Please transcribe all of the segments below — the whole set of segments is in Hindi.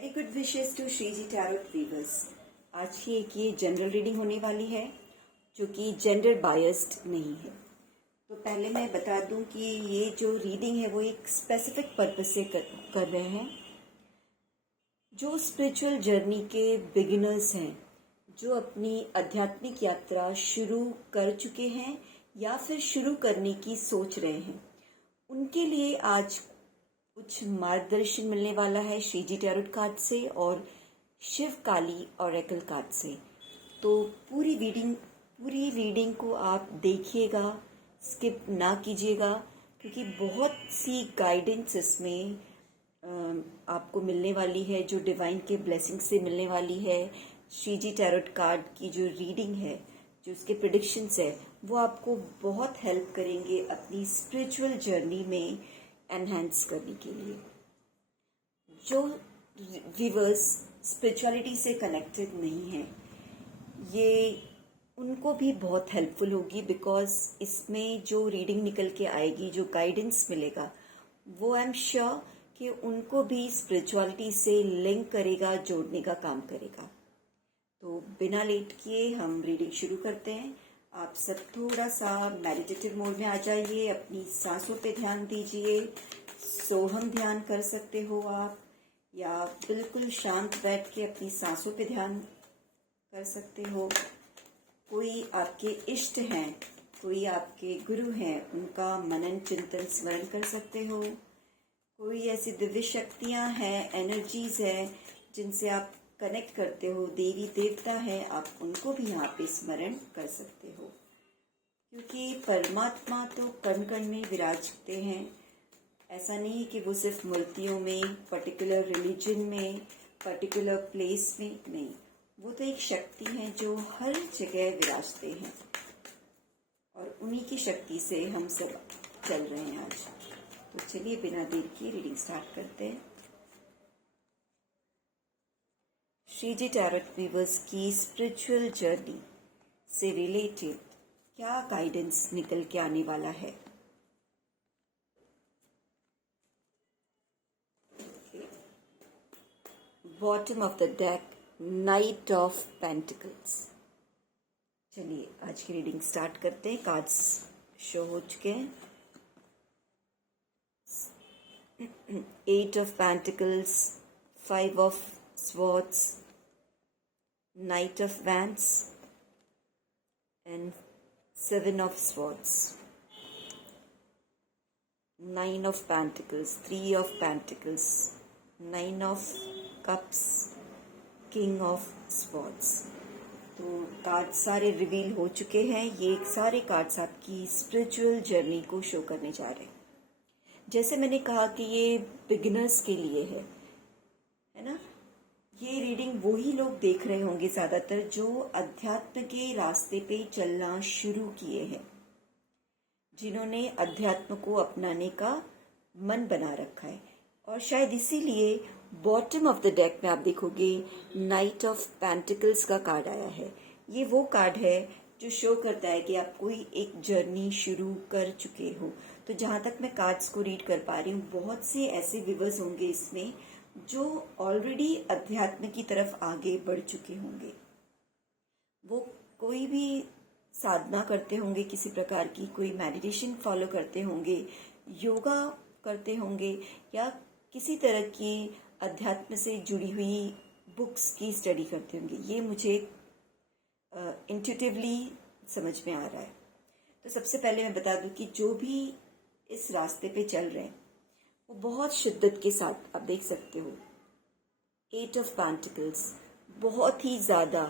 Very good wishes to Shreeji tarot weavers. आज की एक ये जनरल रीडिंग होने वाली है जो कि जेंडर बायस्ड नहीं है। तो पहले मैं बता दूं कि ये जो रीडिंग है वो एक स्पेसिफिक पर्पस से कर रहे हैं। जो स्पिरिचुअल जर्नी के बिगिनर्स हैं, जो अपनी आध्यात्मिक यात्रा शुरू कर चुके हैं या फिर शुरू करने की सोच रहे हैं, उनके लिए आज कुछ मार्गदर्शन मिलने वाला है श्रीजी टैरोट कार्ड से और शिव काली ऑरेकल कार्ड से। तो पूरी रीडिंग को आप देखिएगा, स्किप ना कीजिएगा, क्योंकि बहुत सी गाइडेंस इसमें आपको मिलने वाली है, जो डिवाइन के ब्लेसिंग से मिलने वाली है। श्रीजी टैरोट कार्ड की जो रीडिंग है, जो उसके प्रेडिक्शंस है, वो आपको बहुत हेल्प करेंगे अपनी स्पिरिचुअल जर्नी में एनहांस करने के लिए। जो व्यूअर्स स्पिरिचुअलिटी से कनेक्टेड नहीं है, ये उनको भी बहुत हेल्पफुल होगी, बिकॉज इसमें जो रीडिंग निकल के आएगी, जो गाइडेंस मिलेगा, वो आई एम श्योर कि उनको भी स्पिरिचुअलिटी से लिंक करेगा, जोड़ने का काम करेगा। तो बिना लेट किए हम रीडिंग शुरू करते हैं। आप सब थोड़ा सा मेडिटेटिव मोड में आ जाइए, अपनी सांसों पे ध्यान दीजिए। सोहम ध्यान कर सकते हो आप, या बिल्कुल शांत बैठ के अपनी सांसों पे ध्यान कर सकते हो। कोई आपके इष्ट हैं, कोई आपके गुरु हैं, उनका मनन चिंतन स्मरण कर सकते हो। कोई ऐसी दिव्य शक्तियाँ हैं, एनर्जीज हैं जिनसे आप कनेक्ट करते हो, देवी देवता है, आप उनको भी यहाँ पे स्मरण कर सकते हो, क्योंकि परमात्मा तो कण कण में विराजते हैं। ऐसा नहीं है कि वो सिर्फ मूर्तियों में, पर्टिकुलर रिलीजन में, पर्टिकुलर प्लेस में, नहीं, वो तो एक शक्ति है जो हर जगह विराजते हैं, और उन्हीं की शक्ति से हम सब चल रहे हैं आज। तो चलिए बिना देर की रीडिंग स्टार्ट करते हैं। श्रीजी टैरोट वीवर्स की स्पिरिचुअल जर्नी से रिलेटेड क्या गाइडेंस निकल के आने वाला है। Bottom of the deck, night of pentacles. चलिए आज की रीडिंग स्टार्ट करते हैं। कार्ड्स शो हो चुके हैं। 8 of pentacles, 5 of swords, Knight of Wands and 7 of Swords, 9 of Pentacles, 3 of Pentacles, 9 of Cups, King of Swords। तो कार्ड सारे रिवील हो चुके हैं। ये सारे कार्ड्स आपकी स्पिरिचुअल जर्नी को शो करने जा रहे हैं। जैसे मैंने कहा कि ये बिगिनर्स के लिए है ना। ये रीडिंग वही लोग देख रहे होंगे ज़्यादातर जो अध्यात्म के रास्ते पे चलना शुरू किए हैं, जिन्होंने अध्यात्म को अपनाने का मन बना रखा है। और शायद इसीलिए बॉटम ऑफ द डेक में आप देखोगे नाइट ऑफ पेंटिकल्स का कार्ड आया है। ये वो कार्ड है जो शो करता है कि आप कोई एक जर्नी शुरू कर चुके हो। तो जहाँ तक मैं कार्ड्स को रीड कर पा रही हूँ, बहुत से ऐसे व्यूअर्स होंगे इसमें जो ऑलरेडी अध्यात्म की तरफ आगे बढ़ चुके होंगे। वो कोई भी साधना करते होंगे किसी प्रकार की, कोई मेडिटेशन फॉलो करते होंगे, योगा करते होंगे, या किसी तरह की अध्यात्म से जुड़ी हुई बुक्स की स्टडी करते होंगे। ये मुझे इंट्यूटिवली समझ में आ रहा है। तो सबसे पहले मैं बता दूं कि जो भी इस रास्ते पे चल रहे हैं, वो बहुत शिद्दत के साथ, आप देख सकते हो 8 ऑफ पेंटिकल्स, बहुत ही ज़्यादा,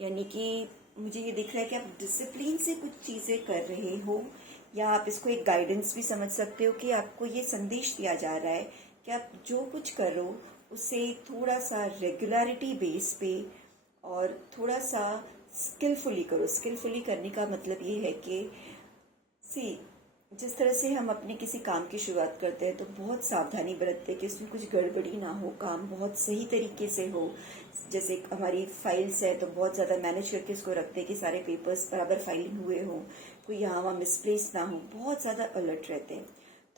यानी कि मुझे ये दिख रहा है कि आप डिसिप्लिन से कुछ चीज़ें कर रहे हो, या आप इसको एक गाइडेंस भी समझ सकते हो कि आपको ये संदेश दिया जा रहा है कि आप जो कुछ करो उसे थोड़ा सा रेगुलरिटी बेस पे और थोड़ा सा स्किलफुली करो। स्किलफुली करने का मतलब ये है कि जिस तरह से हम अपने किसी काम की शुरुआत करते हैं तो बहुत सावधानी बरतते हैं कि उसमें कुछ गड़बड़ी ना हो, काम बहुत सही तरीके से हो। जैसे हमारी फाइल्स है तो बहुत ज़्यादा मैनेज करके उसको रखते हैं कि सारे पेपर्स बराबर फाइलिंग हुए हों, कोई यहाँ वहाँ मिसप्लेस ना हो, बहुत ज़्यादा अलर्ट रहते हैं।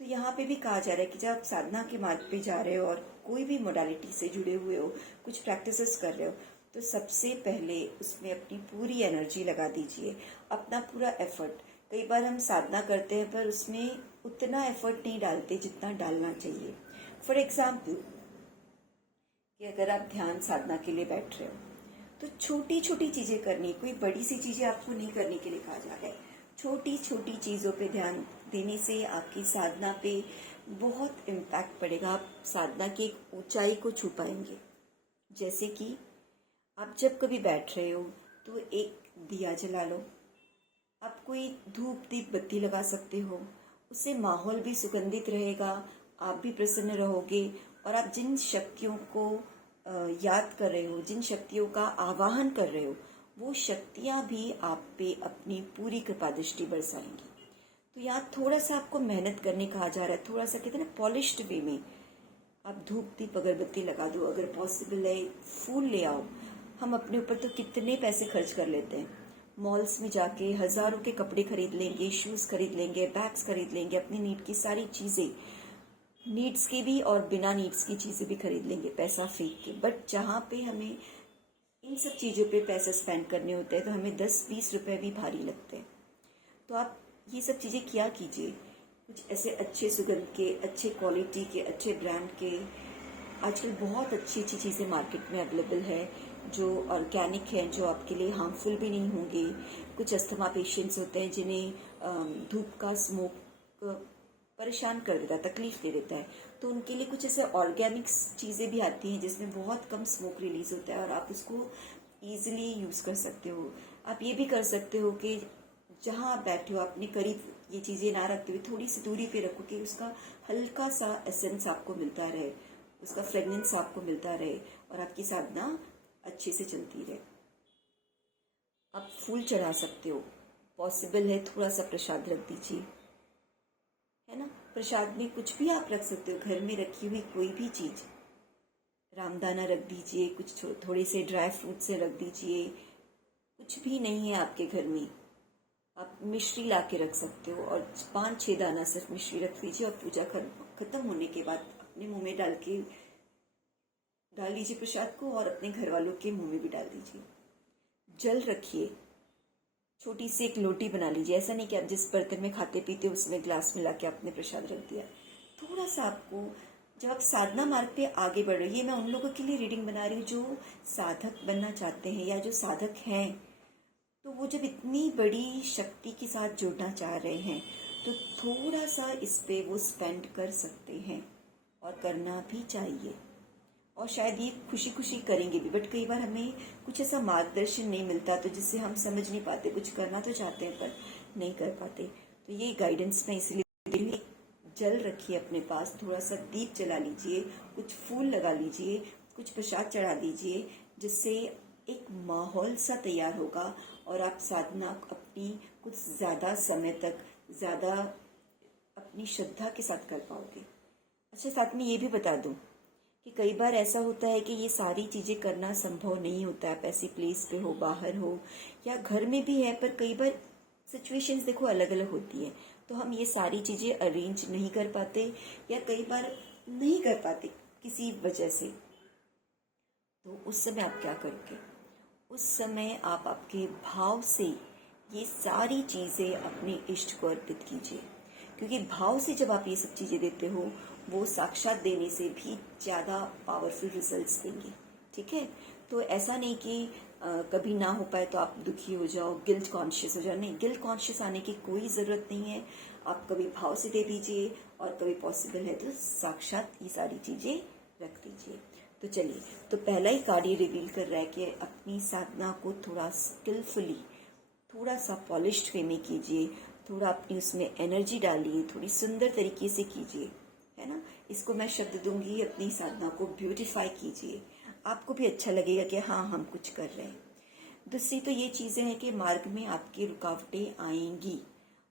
तो यहाँ पे भी कहा जा रहा है कि जब आप साधना के मार्ग पे जा रहे हो और कोई भी मोडालिटी से जुड़े हुए हो, कुछ प्रैक्टिसेस कर रहे हो, तो सबसे पहले उसमें अपनी पूरी एनर्जी लगा दीजिए, अपना पूरा एफर्ट। कई बार हम साधना करते हैं पर उसमें उतना एफर्ट नहीं डालते जितना डालना चाहिए। फॉर एग्जाम्पल कि अगर आप ध्यान साधना के लिए बैठ रहे हो तो छोटी छोटी चीजें करनी, कोई बड़ी सी चीजें आपको नहीं करने के लिए कहा जा रहा है। छोटी छोटी चीजों पे ध्यान देने से आपकी साधना पे बहुत इम्पैक्ट पड़ेगा। आप साधना की एक ऊंचाई को छू पाएंगे। जैसे कि आप जब कभी बैठ रहे हो तो एक दिया जला लो, आप कोई धूप दीप बत्ती लगा सकते हो, उससे माहौल भी सुगंधित रहेगा, आप भी प्रसन्न रहोगे और आप जिन शक्तियों को याद कर रहे हो, जिन शक्तियों का आवाहन कर रहे हो, वो शक्तियां भी आप पे अपनी पूरी कृपा दृष्टि बरसाएंगी। तो यहाँ थोड़ा सा आपको मेहनत करने कहा जा रहा है, थोड़ा सा कहते हैं ना पॉलिश्ड वे में। आप धूप दीप अगरबत्ती लगा दो, अगर पॉसिबल है फूल ले आओ। हम अपने ऊपर तो कितने पैसे खर्च कर लेते हैं, मॉल्स में जाके हजारों के कपड़े खरीद लेंगे, शूज खरीद लेंगे, बैग्स खरीद लेंगे, अपनी नीड की सारी चीजें, नीड्स की भी और बिना नीड्स की चीजें भी खरीद लेंगे पैसा फेंक के। बट जहाँ पे हमें इन सब चीजों पे पैसे स्पेंड करने होते हैं तो हमें 10-20 रुपए भी भारी लगते हैं। तो आप ये सब चीजें किया कीजिए, कुछ ऐसे अच्छे सुगंध के, अच्छे क्वालिटी के, अच्छे ब्रांड के। आजकल बहुत अच्छी अच्छी चीजें मार्केट में अवेलेबल है जो ऑर्गेनिक हैं, जो आपके लिए हार्मफुल भी नहीं होंगे। कुछ अस्थमा पेशेंट्स होते हैं जिन्हें धूप का स्मोक परेशान कर देता है, तकलीफ दे देता है, तो उनके लिए कुछ ऐसे ऑर्गेनिक चीज़ें भी आती हैं जिसमें बहुत कम स्मोक रिलीज होता है और आप उसको ईजिली यूज़ कर सकते हो। आप ये भी कर सकते हो कि जहाँ आप बैठे हो अपने करीब ये चीज़ें ना रखते हुए थोड़ी सी दूरी पे रखो कि उसका हल्का सा एसेंस आपको मिलता रहे, उसका फ्रेगनेंस आपको मिलता रहे और आपकी साधना अच्छे से चलती रहे। आप फूल चढ़ा सकते हो, पॉसिबल है थोड़ा सा प्रसाद रख दीजिए, है ना। प्रसाद में कुछ भी आप रख सकते हो, घर में रखी हुई कोई भी चीज, रामदाना रख दीजिए, कुछ थोड़े से ड्राई फ्रूट से रख दीजिए। कुछ भी नहीं है आपके घर में, आप मिश्री ला के रख सकते हो और 5-6 दाना सिर्फ मिश्री रख दीजिए और पूजा खत्म होने के बाद अपने मुंह में डाल लीजिए प्रसाद को और अपने घर वालों के मुंह में भी डाल दीजिए। जल रखिए, छोटी सी एक लोटी बना लीजिए। ऐसा नहीं कि आप जिस बर्तन में खाते पीते हो उसमें ग्लास मिला के आपने प्रसाद रख दिया। थोड़ा सा आपको, जब आप साधना मार्ग पे आगे बढ़ रहे हो, ये मैं उन लोगों के लिए रीडिंग बना रही हूँ जो साधक बनना चाहते हैं या जो साधक हैं, तो वो जब इतनी बड़ी शक्ति के साथ जुड़ना चाह रहे हैं तो थोड़ा सा इस पे वो स्पेंड कर सकते हैं और करना भी चाहिए। और शायद ये खुशी खुशी करेंगे भी, बट कई बार हमें कुछ ऐसा मार्गदर्शन नहीं मिलता तो जिससे हम समझ नहीं पाते, कुछ करना तो चाहते हैं पर नहीं कर पाते। तो ये गाइडेंस मैं इसलिए दे रही हूँ। जल रखिए अपने पास, थोड़ा सा दीप जला लीजिए, कुछ फूल लगा लीजिए, कुछ प्रसाद चढ़ा दीजिए, जिससे एक माहौल सा तैयार होगा और आप साधना अपनी कुछ ज्यादा समय तक, ज्यादा अपनी श्रद्धा के साथ कर पाओगे। अच्छा, साथ में ये भी बता दूं कि कई बार ऐसा होता है कि ये सारी चीजें करना संभव नहीं होता है। आप ऐसी प्लेस पे हो, बाहर हो या घर में भी है, पर कई बार सिचुएशंस देखो अलग अलग होती है, तो हम ये सारी चीजें अरेंज नहीं कर पाते या कई बार नहीं कर पाते किसी वजह से। तो उस समय आप क्या करोगे? उस समय आप आपके भाव से ये सारी चीजें अपने इष्ट को अर्पित कीजिए, क्योंकि भाव से जब आप ये सब चीजें देते हो वो साक्षात देने से भी ज्यादा पावरफुल रिजल्ट्स देंगे। ठीक है, तो ऐसा नहीं कि कभी ना हो पाए तो आप दुखी हो जाओ, गिल्ट कॉन्शियस हो जाओ। नहीं, गिल्ट कॉन्शियस आने की कोई जरूरत नहीं है। आप कभी भाव से दे दीजिए और कभी पॉसिबल है तो साक्षात ये सारी चीजें रख दीजिए। तो चलिए, तो पहला ही कार्ड ये रिवील कर रहा है कि अपनी साधना को थोड़ा स्किलफुली, थोड़ा सा पॉलिश्ड वे में कीजिए, थोड़ा अपनी उसमें एनर्जी डालिए, थोड़ी सुंदर तरीके से कीजिए, है ना। इसको मैं शब्द दूंगी, अपनी साधना को ब्यूटिफाई कीजिए, आपको भी अच्छा लगेगा कि हाँ हम कुछ कर रहे हैं। दूसरी तो ये चीजें हैं कि मार्ग में आपकी रुकावटें आएंगी।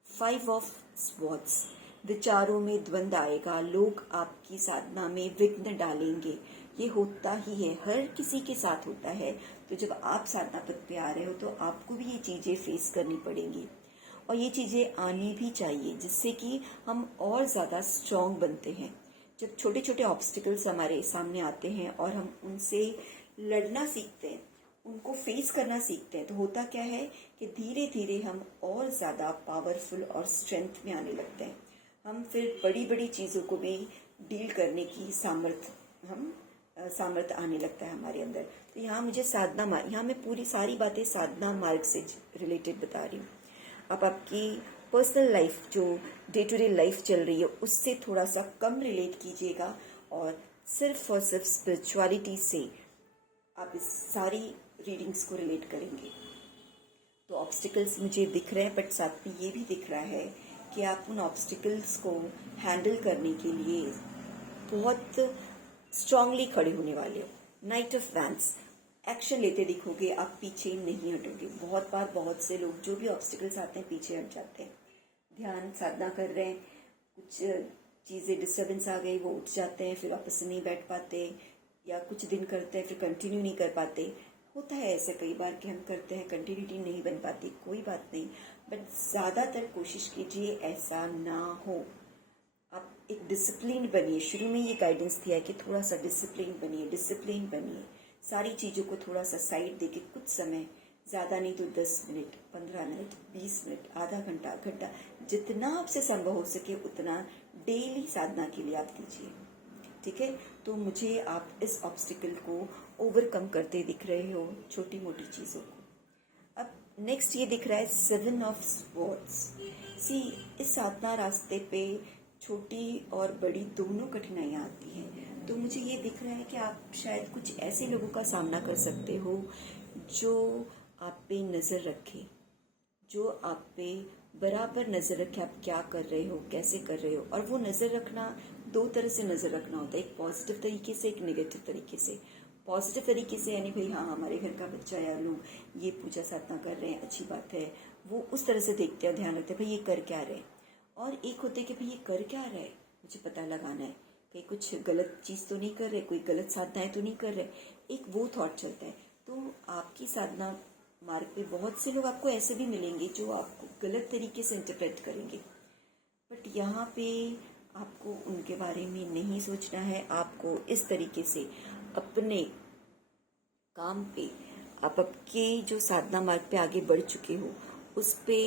5 ऑफ स्वॉर्ड्स, विचारों में द्वंद आएगा, लोग आपकी साधना में विघ्न डालेंगे, ये होता ही है, हर किसी के साथ होता है। तो जब आप साधना पथ पे आ रहे हो तो आपको भी ये चीजें फेस करनी पड़ेंगी। और ये चीज़ें आनी भी चाहिए, जिससे कि हम और ज़्यादा स्ट्रॉन्ग बनते हैं। जब छोटे छोटे ऑब्स्टिकल्स हमारे सामने आते हैं और हम उनसे लड़ना सीखते हैं, उनको फेस करना सीखते हैं, तो होता क्या है कि धीरे धीरे हम और ज़्यादा पावरफुल और स्ट्रेंथ में आने लगते हैं। हम फिर बड़ी बड़ी चीज़ों को भी डील करने की सामर्थ्य आने लगता है हमारे अंदर। तो यहाँ मुझे साधना मार्ग, यहाँ मैं पूरी सारी बातें साधना मार्ग से रिलेटेड बता रही हूँ। आप आपकी पर्सनल लाइफ, जो डे टू डे लाइफ चल रही है, उससे थोड़ा सा कम रिलेट कीजिएगा और सिर्फ स्पिरिचुअलिटी से आप इस सारी रीडिंग्स को रिलेट करेंगे। तो ऑब्स्टिकल्स मुझे दिख रहे हैं, बट साथ में ये भी दिख रहा है कि आप उन ऑब्स्टिकल्स को हैंडल करने के लिए बहुत स्ट्रांगली खड़े होने वाले हो। नाइट ऑफ वैंड्स, एक्शन लेते दिखोगे, आप पीछे नहीं हटोगे। बहुत बार बहुत से लोग जो भी ऑब्स्टिकल्स आते हैं पीछे हट जाते हैं। ध्यान साधना कर रहे हैं, कुछ चीज़ें डिस्टर्बेंस आ गई, वो उठ जाते हैं, फिर वापस से नहीं बैठ पाते, या कुछ दिन करते हैं फिर कंटिन्यू नहीं कर पाते। होता है ऐसे कई बार कि हम करते हैं, कंटिन्यूटी नहीं बन पाती, कोई बात नहीं, बट ज़्यादातर कोशिश कीजिए ऐसा ना हो। आप एक डिसिप्लिन बनिए। शुरू में ये गाइडेंस दिया है कि थोड़ा सा डिसिप्लिन बनिए। सारी चीज़ों को थोड़ा सा साइड देके कुछ समय, ज़्यादा नहीं तो 10 मिनट, 15 मिनट, 20 मिनट, आधा घंटा, घंटा, जितना आपसे संभव हो सके उतना डेली साधना के लिए आप दीजिए। ठीक है, तो मुझे आप इस ऑब्स्टिकल को ओवरकम करते दिख रहे हो, छोटी मोटी चीज़ों को। अब नेक्स्ट ये दिख रहा है 7 ऑफ स्वॉर्ड्स। सी, इस साधना रास्ते पे छोटी और बड़ी दोनों कठिनाइयाँ आती हैं। तो मुझे ये दिख रहा है कि आप शायद कुछ ऐसे लोगों का सामना कर सकते हो जो आप पे नज़र रखे, जो आप पे बराबर नज़र रखे आप क्या कर रहे हो, कैसे कर रहे हो। और वो नज़र रखना दो तरह से नज़र रखना होता है, एक पॉजिटिव तरीके से, एक नेगेटिव तरीके से। पॉजिटिव तरीके से यानी भाई हाँ, हमारे घर का बच्चा या लोग ये पूजा साधना कर रहे हैं, अच्छी बात है, वो उस तरह से देखते हैं, ध्यान रखते हैं भाई ये कर क्या रहे हैं। और एक होते कि भाई ये कर क्या रहा है, मुझे पता लगाना है, कहीं कुछ गलत चीज़ तो नहीं कर रहे, कोई गलत साधनाएं तो नहीं कर रहे, एक वो थॉट चलता है। तो आपकी साधना मार्ग पे बहुत से लोग आपको ऐसे भी मिलेंगे जो आपको गलत तरीके से इंटरप्रेट करेंगे, बट यहाँ पे आपको उनके बारे में नहीं सोचना है। आपको इस तरीके से अपने काम पे, आप आपके जो साधना मार्ग पे आगे बढ़ चुके हो उस पे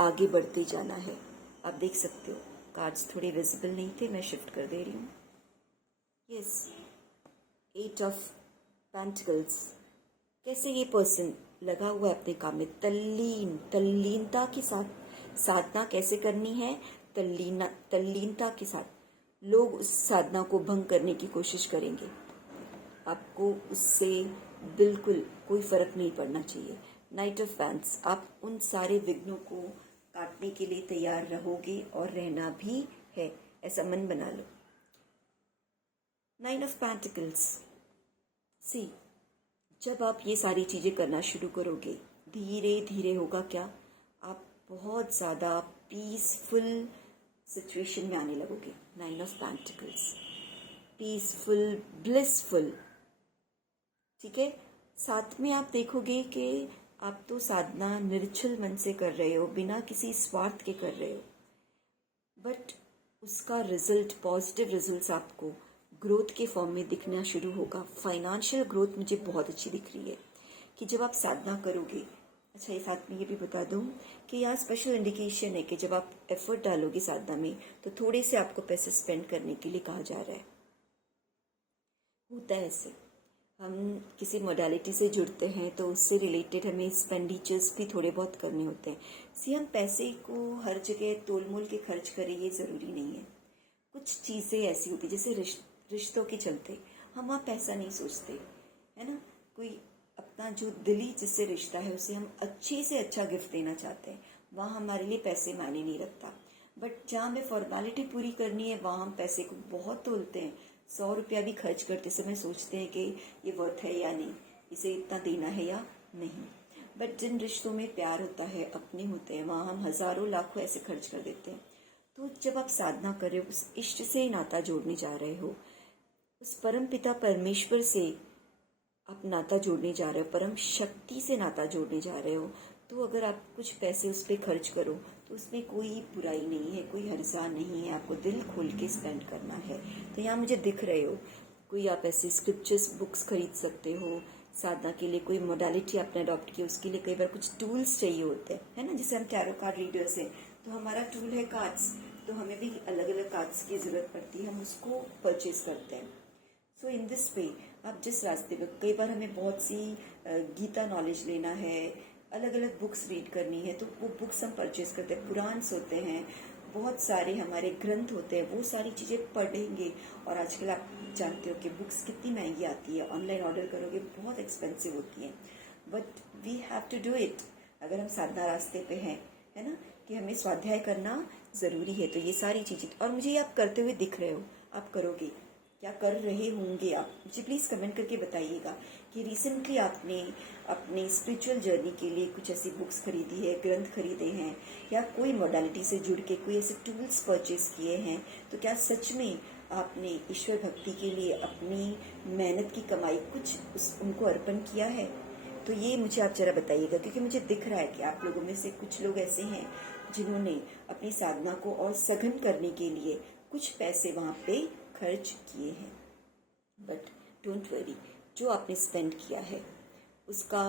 आगे बढ़ते जाना है। आप देख सकते हो कार्ड्स थोड़े विजिबल नहीं थे, मैं शिफ्ट कर दे रही हूँ। Yes, 8 of pentacles. कैसे ये पर्सन लगा हुआ है अपने काम में, तल्लीनता के साथ साधना कैसे करनी है, तल्लीनता के साथ। लोग उस साधना को भंग करने की कोशिश करेंगे, आपको उससे बिल्कुल कोई फर्क नहीं पड़ना चाहिए। नाइट ऑफ वैंड्स, आप उन सारे विघ्नों को काटने के लिए तैयार रहोगे और रहना भी है, ऐसा मन बना लो। 9 ऑफ पेंटिकल्स। सी, जब आप ये सारी चीज़ें करना शुरू करोगे, धीरे धीरे होगा क्या, आप बहुत ज़्यादा पीसफुल सिचुएशन में आने लगोगे। 9 ऑफ पेंटिकल्स, पीसफुल, ब्लिसफुल। ठीक है, साथ में आप देखोगे कि आप तो साधना निर्छल मन से कर रहे हो, बिना किसी स्वार्थ के कर रहे हो, बट उसका रिजल्ट, पॉजिटिव रिजल्ट्स आपको ग्रोथ के फॉर्म में दिखना शुरू होगा। फाइनेंशियल ग्रोथ मुझे बहुत अच्छी दिख रही है कि जब आप साधना करोगे। अच्छा, ये साथ में ये भी बता दूं कि यहाँ स्पेशल इंडिकेशन है कि जब आप एफर्ट डालोगे साधना में तो थोड़े से आपको पैसे स्पेंड करने के लिए कहा जा रहा है। होता है ऐसे, हम किसी मोडालिटी से जुड़ते हैं तो उससे रिलेटेड हमें एक्सपेंडिचर्स भी थोड़े बहुत करने होते हैं। हम पैसे को हर जगह तोल मोल के खर्च करें ये ज़रूरी नहीं है। कुछ चीज़ें ऐसी होती जैसे रिश्तों के चलते हम वहाँ पैसा नहीं सोचते, है ना। कोई अपना जो दिली जिससे रिश्ता है उसे हम अच्छे से अच्छा गिफ्ट देना चाहते हैं, वहाँ हमारे लिए पैसे मायने नहीं रखता। बट जहाँ हमें फॉर्मेलिटी पूरी करनी है वहाँ हम पैसे को बहुत तोलते हैं। 100 रुपया भी खर्च करते समय सोचते हैं कि ये वर्थ है या नहीं, इसे इतना देना है या नहीं। बट जिन रिश्तों में प्यार होता है, अपने होते हैं, वहाँ हम हज़ारों लाखों ऐसे खर्च कर देते हैं। तो जब आप साधना कर रहे हो, उस इष्ट से नाता जोड़ने जा रहे हो, उस परम पिता परमेश्वर से आप नाता जोड़ने जा रहे हो, परम शक्ति से नाता जोड़ने जा रहे हो, तो अगर आप कुछ पैसे उस पर खर्च करो तो उसमें कोई बुराई नहीं है, कोई हर्जा नहीं है, आपको दिल खोल के स्पेंड करना है। तो यहाँ मुझे दिख रहे हो, कोई आप ऐसे स्क्रिप्चर्स बुक्स खरीद सकते हो, साधना के लिए कोई मोडालिटी आपने अडॉप्ट की, उसके लिए कई बार कुछ टूल्स चाहिए होते हैं, है ना। जैसे हम टैरो कार्ड रीडर्स हैं तो हमारा टूल है कार्ड्स, तो हमें भी अलग अलग कार्ड्स की ज़रूरत पड़ती है, हम उसको परचेज करते हैं। सो इन दिस वे आप जिस रास्ते पे, कई बार हमें बहुत सी गीता नॉलेज लेना है, अलग अलग बुक्स रीड करनी है, तो वो बुक्स हम परचेज करते हैं, पुराण्स होते हैं, बहुत सारे हमारे ग्रंथ होते हैं, वो सारी चीज़ें पढ़ेंगे। और आजकल आप जानते हो कि बुक्स कितनी महंगी आती है, ऑनलाइन ऑर्डर करोगे बहुत एक्सपेंसिव होती है, but we have to do it. अगर हम साधना रास्ते पे हैं, है ना, कि हमें स्वाध्याय करना ज़रूरी है। तो ये सारी चीज़ें, और मुझे ये आप करते हुए दिख रहे हो, आप करोगे, क्या कर रहे होंगे आप, मुझे प्लीज़ कमेंट करके बताइएगा कि रिसेंटली आपने अपने स्पिरिचुअल जर्नी के लिए कुछ ऐसी बुक्स खरीदी है, ग्रंथ खरीदे हैं, या कोई मॉडलिटी से जुड़ के कोई ऐसे टूल्स परचेज किए हैं। तो क्या सच में आपने ईश्वर भक्ति के लिए अपनी मेहनत की कमाई कुछ उनको अर्पण किया है? तो ये मुझे आप जरा बताइएगा, क्योंकि मुझे दिख रहा है कि आप लोगों में से कुछ लोग ऐसे हैं जिन्होंने अपनी साधना को और सघन करने के लिए कुछ पैसे वहाँ पे खर्च किए हैं। बट डोंट वरी, जो आपने स्पेंड किया है उसका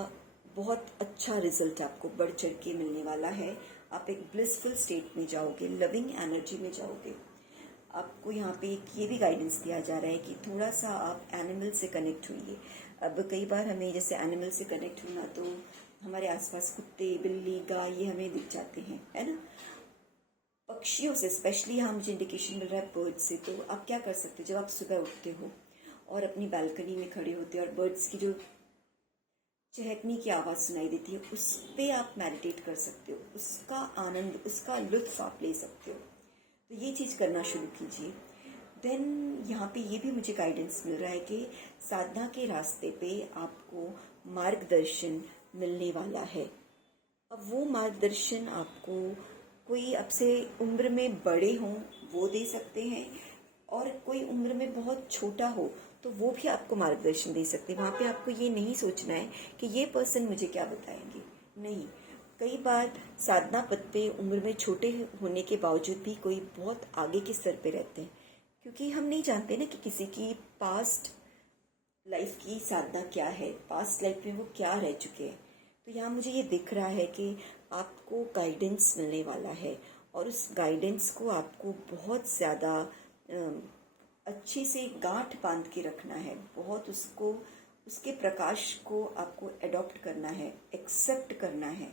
बहुत अच्छा रिजल्ट आपको बढ़ चढ़ के मिलने वाला है। आप एक ब्लिसफुल स्टेट में जाओगे, लविंग एनर्जी में जाओगे। आपको यहाँ पे एक ये भी गाइडेंस दिया जा रहा है कि थोड़ा सा आप एनिमल से कनेक्ट होइए। अब कई बार हमें जैसे एनिमल से कनेक्ट होना, तो हमारे आसपास कुत्ते, बिल्ली, गाय ये हमें दिख जाते हैं, है ना। पक्षियों से स्पेशली यहाँ मुझे इंडिकेशन मिल रहा है बर्ड से। तो आप क्या कर सकते हो, जब आप सुबह उठते हो और अपनी बालकनी में खड़े होते हो और बर्ड्स की जो चहकने की आवाज़ सुनाई देती है, उस पर आप मेडिटेट कर सकते हो, उसका आनंद, उसका लुत्फ आप ले सकते हो। तो ये चीज़ करना शुरू कीजिए। देन यहाँ पे ये भी मुझे गाइडेंस मिल रहा है कि साधना के रास्ते पे आपको मार्गदर्शन मिलने वाला है। अब वो मार्गदर्शन आपको कोई आपसे उम्र में बड़े हों वो दे सकते हैं, और कोई उम्र में बहुत छोटा हो तो वो भी आपको मार्गदर्शन दे सकते हैं। वहाँ पे आपको ये नहीं सोचना है कि ये पर्सन मुझे क्या बताएंगे, नहीं। कई बार साधना पद पे उम्र में छोटे होने के बावजूद भी कोई बहुत आगे के स्तर पे रहते हैं, क्योंकि हम नहीं जानते ना कि किसी की पास्ट लाइफ की साधना क्या है, पास्ट लाइफ में वो क्या रह चुके हैं। तो यहाँ मुझे ये दिख रहा है कि आपको गाइडेंस मिलने वाला है, और उस गाइडेंस को आपको बहुत ज़्यादा अच्छे से गांठ बांध के रखना है, बहुत उसको, उसके प्रकाश को आपको एडॉप्ट करना है, एक्सेप्ट करना है।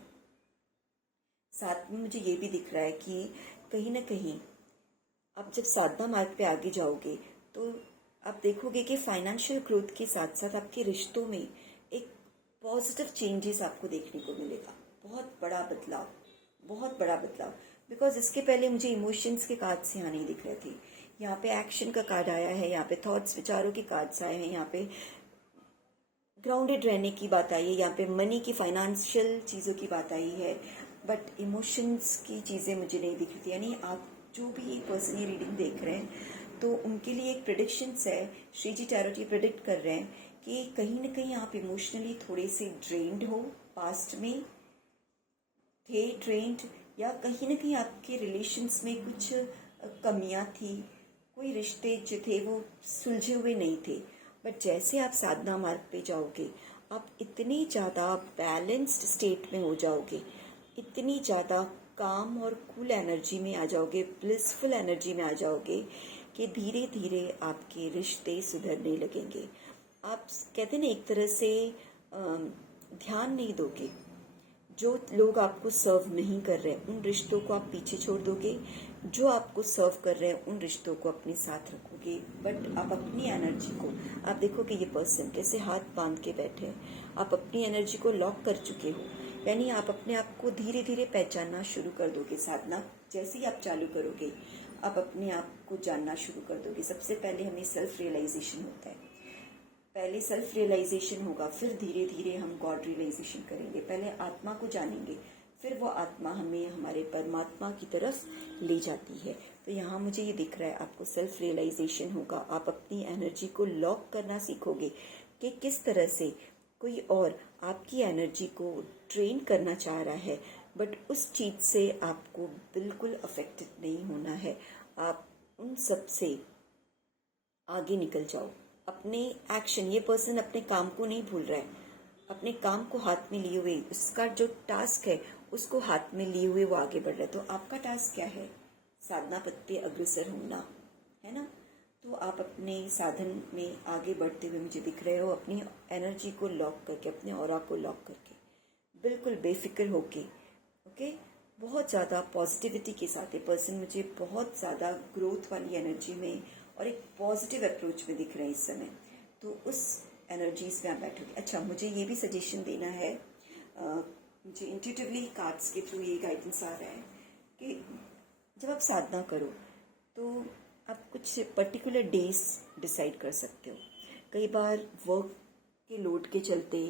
साथ में मुझे ये भी दिख रहा है कि कहीं ना कहीं आप जब साधना मार्ग पे आगे जाओगे तो आप देखोगे कि फाइनेंशियल ग्रोथ के साथ साथ आपके रिश्तों में एक पॉजिटिव चेंजेस आपको देखने को मिलेगा। बहुत बड़ा बदलाव, बहुत बड़ा बदलाव। बिकॉज इसके पहले मुझे इमोशंस के कार्ड्स यहाँ नहीं दिख रहे थे, यहाँ पे एक्शन का कार्ड आया है, यहाँ पे थॉट्स, विचारों के कार्ड्स आए हैं, यहाँ पे ग्राउंडेड रहने की बात आई है, यहाँ पे मनी की, फाइनेंशियल चीज़ों की बात आई है, बट इमोशंस की चीज़ें मुझे नहीं दिख रही थी। यानी आप जो भी पर्सन ये रीडिंग देख रहे हैं तो उनके लिए एक प्रेडिक्शंस है, श्री जी टैरो जी प्रेडिक्ट कर रहे हैं कि कहीं ना कहीं आप इमोशनली थोड़े से ड्रेन्ड हो, पास्ट में थे ड्रेन्ड, या कहीं ना कहीं आपके रिलेशंस में कुछ कमियां थी, कोई रिश्ते जो थे वो सुलझे हुए नहीं थे। बट जैसे आप साधना मार्ग पे जाओगे आप इतनी ज़्यादा बैलेंस्ड स्टेट में हो जाओगे, इतनी ज़्यादा काम और कूल एनर्जी में आ जाओगे, ब्लिसफुल एनर्जी में आ जाओगे कि धीरे धीरे आपके रिश्ते सुधरने लगेंगे। आप कहते हैं ना, एक तरह से ध्यान नहीं दोगे, जो लोग आपको सर्व नहीं कर रहे उन रिश्तों को आप पीछे छोड़ दोगे, जो आपको सर्व कर रहे हैं उन रिश्तों को अपने साथ रखोगे। बट आप अपनी एनर्जी को, आप देखो कि ये पर्सन कैसे हाथ बांध के बैठे हैं, आप अपनी एनर्जी को लॉक कर चुके हो, यानी आप अपने आप को धीरे धीरे पहचानना शुरू कर दोगे। साधना जैसे ही आप चालू करोगे आप अपने आप को जानना शुरू कर दोगे। सबसे पहले हमें सेल्फ रियलाइजेशन होता है, पहले सेल्फ रियलाइजेशन होगा, फिर धीरे धीरे हम गॉड रियलाइजेशन करेंगे। पहले आत्मा को जानेंगे, फिर वो आत्मा हमें हमारे परमात्मा की तरफ ले जाती है। तो यहाँ मुझे ये दिख रहा है आपको सेल्फ रियलाइजेशन होगा, आप अपनी एनर्जी को लॉक करना सीखोगे कि किस तरह से कोई और आपकी एनर्जी को ट्रेन करना चाह रहा है, बट उस चीज़ से आपको बिल्कुल अफेक्टेड नहीं होना है। आप उन सब से आगे निकल जाओ। अपने एक्शन, ये पर्सन अपने काम को नहीं भूल रहा है, अपने काम को हाथ में लिए हुए, उसका जो टास्क है उसको हाथ में लिए हुए वो आगे बढ़ रहा है। तो आपका टास्क क्या है? साधना पथ पे अग्रसर होना, है ना? तो आप अपने साधन में आगे बढ़ते हुए मुझे दिख रहे हो, अपनी एनर्जी को लॉक करके, अपने ऑरा को लॉक करके, बिल्कुल बेफिक्र होके, ओके? बहुत ज़्यादा पॉजिटिविटी के साथ ये पर्सन मुझे बहुत ज़्यादा ग्रोथ वाली एनर्जी में और एक पॉजिटिव अप्रोच में दिख रहे हैं इस समय। तो उस एनर्जीज में आप बैठोगे। अच्छा, मुझे ये भी सजेशन देना है, मुझे इंट्यूटिवली कार्ड्स के थ्रू ये गाइडेंस आ रहा है कि जब आप साधना करो तो आप कुछ पर्टिकुलर डेज डिसाइड कर सकते हो। कई बार वर्क के लोड के चलते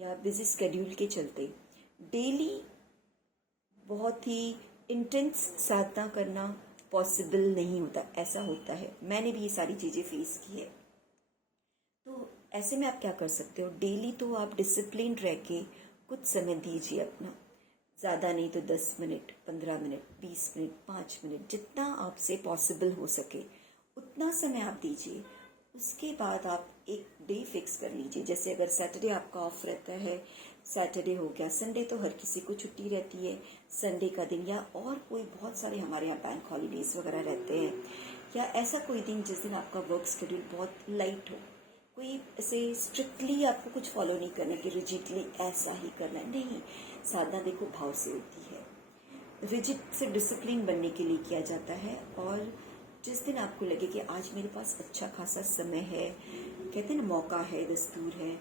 या बिजी स्केड्यूल के चलते डेली बहुत ही इंटेंस साधना करना पॉसिबल नहीं होता। ऐसा होता है, मैंने भी ये सारी चीज़ें फेस की है। तो ऐसे में आप क्या कर सकते हो? डेली तो आप डिसिप्लिन रह के कुछ समय दीजिए अपना, ज़्यादा नहीं तो 10 मिनट, 15 मिनट, 20 मिनट, 5 मिनट, जितना आपसे पॉसिबल हो सके उतना समय आप दीजिए। उसके बाद आप एक डे फिक्स कर लीजिए। जैसे अगर सैटरडे आपका ऑफ रहता है, सैटरडे हो गया, संडे तो हर किसी को छुट्टी रहती है, संडे का दिन, या और कोई बहुत सारे हमारे यहाँ बैंक हॉलीडेज वगैरह रहते हैं, या ऐसा कोई दिन जिस दिन आपका वर्क शेड्यूल बहुत लाइट हो। कोई ऐसे स्ट्रिक्टली आपको कुछ फॉलो नहीं करना कि रिजिडली ऐसा ही करना है, नहीं। साधना देखो भाव से होती है, रिजिड से डिसिप्लिन बनने के लिए किया जाता है। और जिस दिन आपको लगे कि आज मेरे पास अच्छा खासा समय है, कहते हैं ना मौका है, दस्तूर है,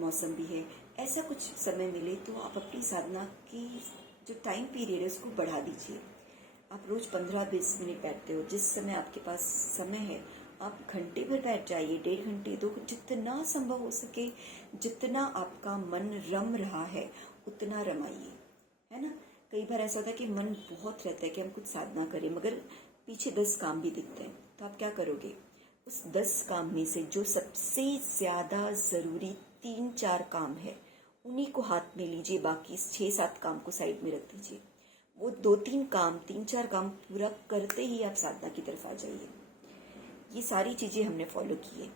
मौसम भी है, ऐसा कुछ समय मिले तो आप अपनी साधना की जो टाइम पीरियड है उसको बढ़ा दीजिए। आप रोज 15-20 मिनट बैठते हो, जिस समय आपके पास समय है आप घंटे भर बैठ जाइए, 1.5 घंटे, 2, जितना संभव हो सके, जितना आपका मन रम रहा है उतना रमाइए, है ना? कई बार ऐसा होता है कि मन बहुत रहता है कि हम कुछ साधना करें, मगर पीछे 10 काम भी दिखते हैं। तो आप क्या करोगे? उस 10 काम में से जो सबसे ज्यादा जरूरी 3-4 काम है उन्हीं को हाथ में लीजिए, बाकी 6-7 काम को साइड में रख दीजिए। वो 2-3 काम, 3-4 काम पूरा करते ही आप साधना की तरफ आ जाइए। ये सारी चीजें हमने फॉलो की है।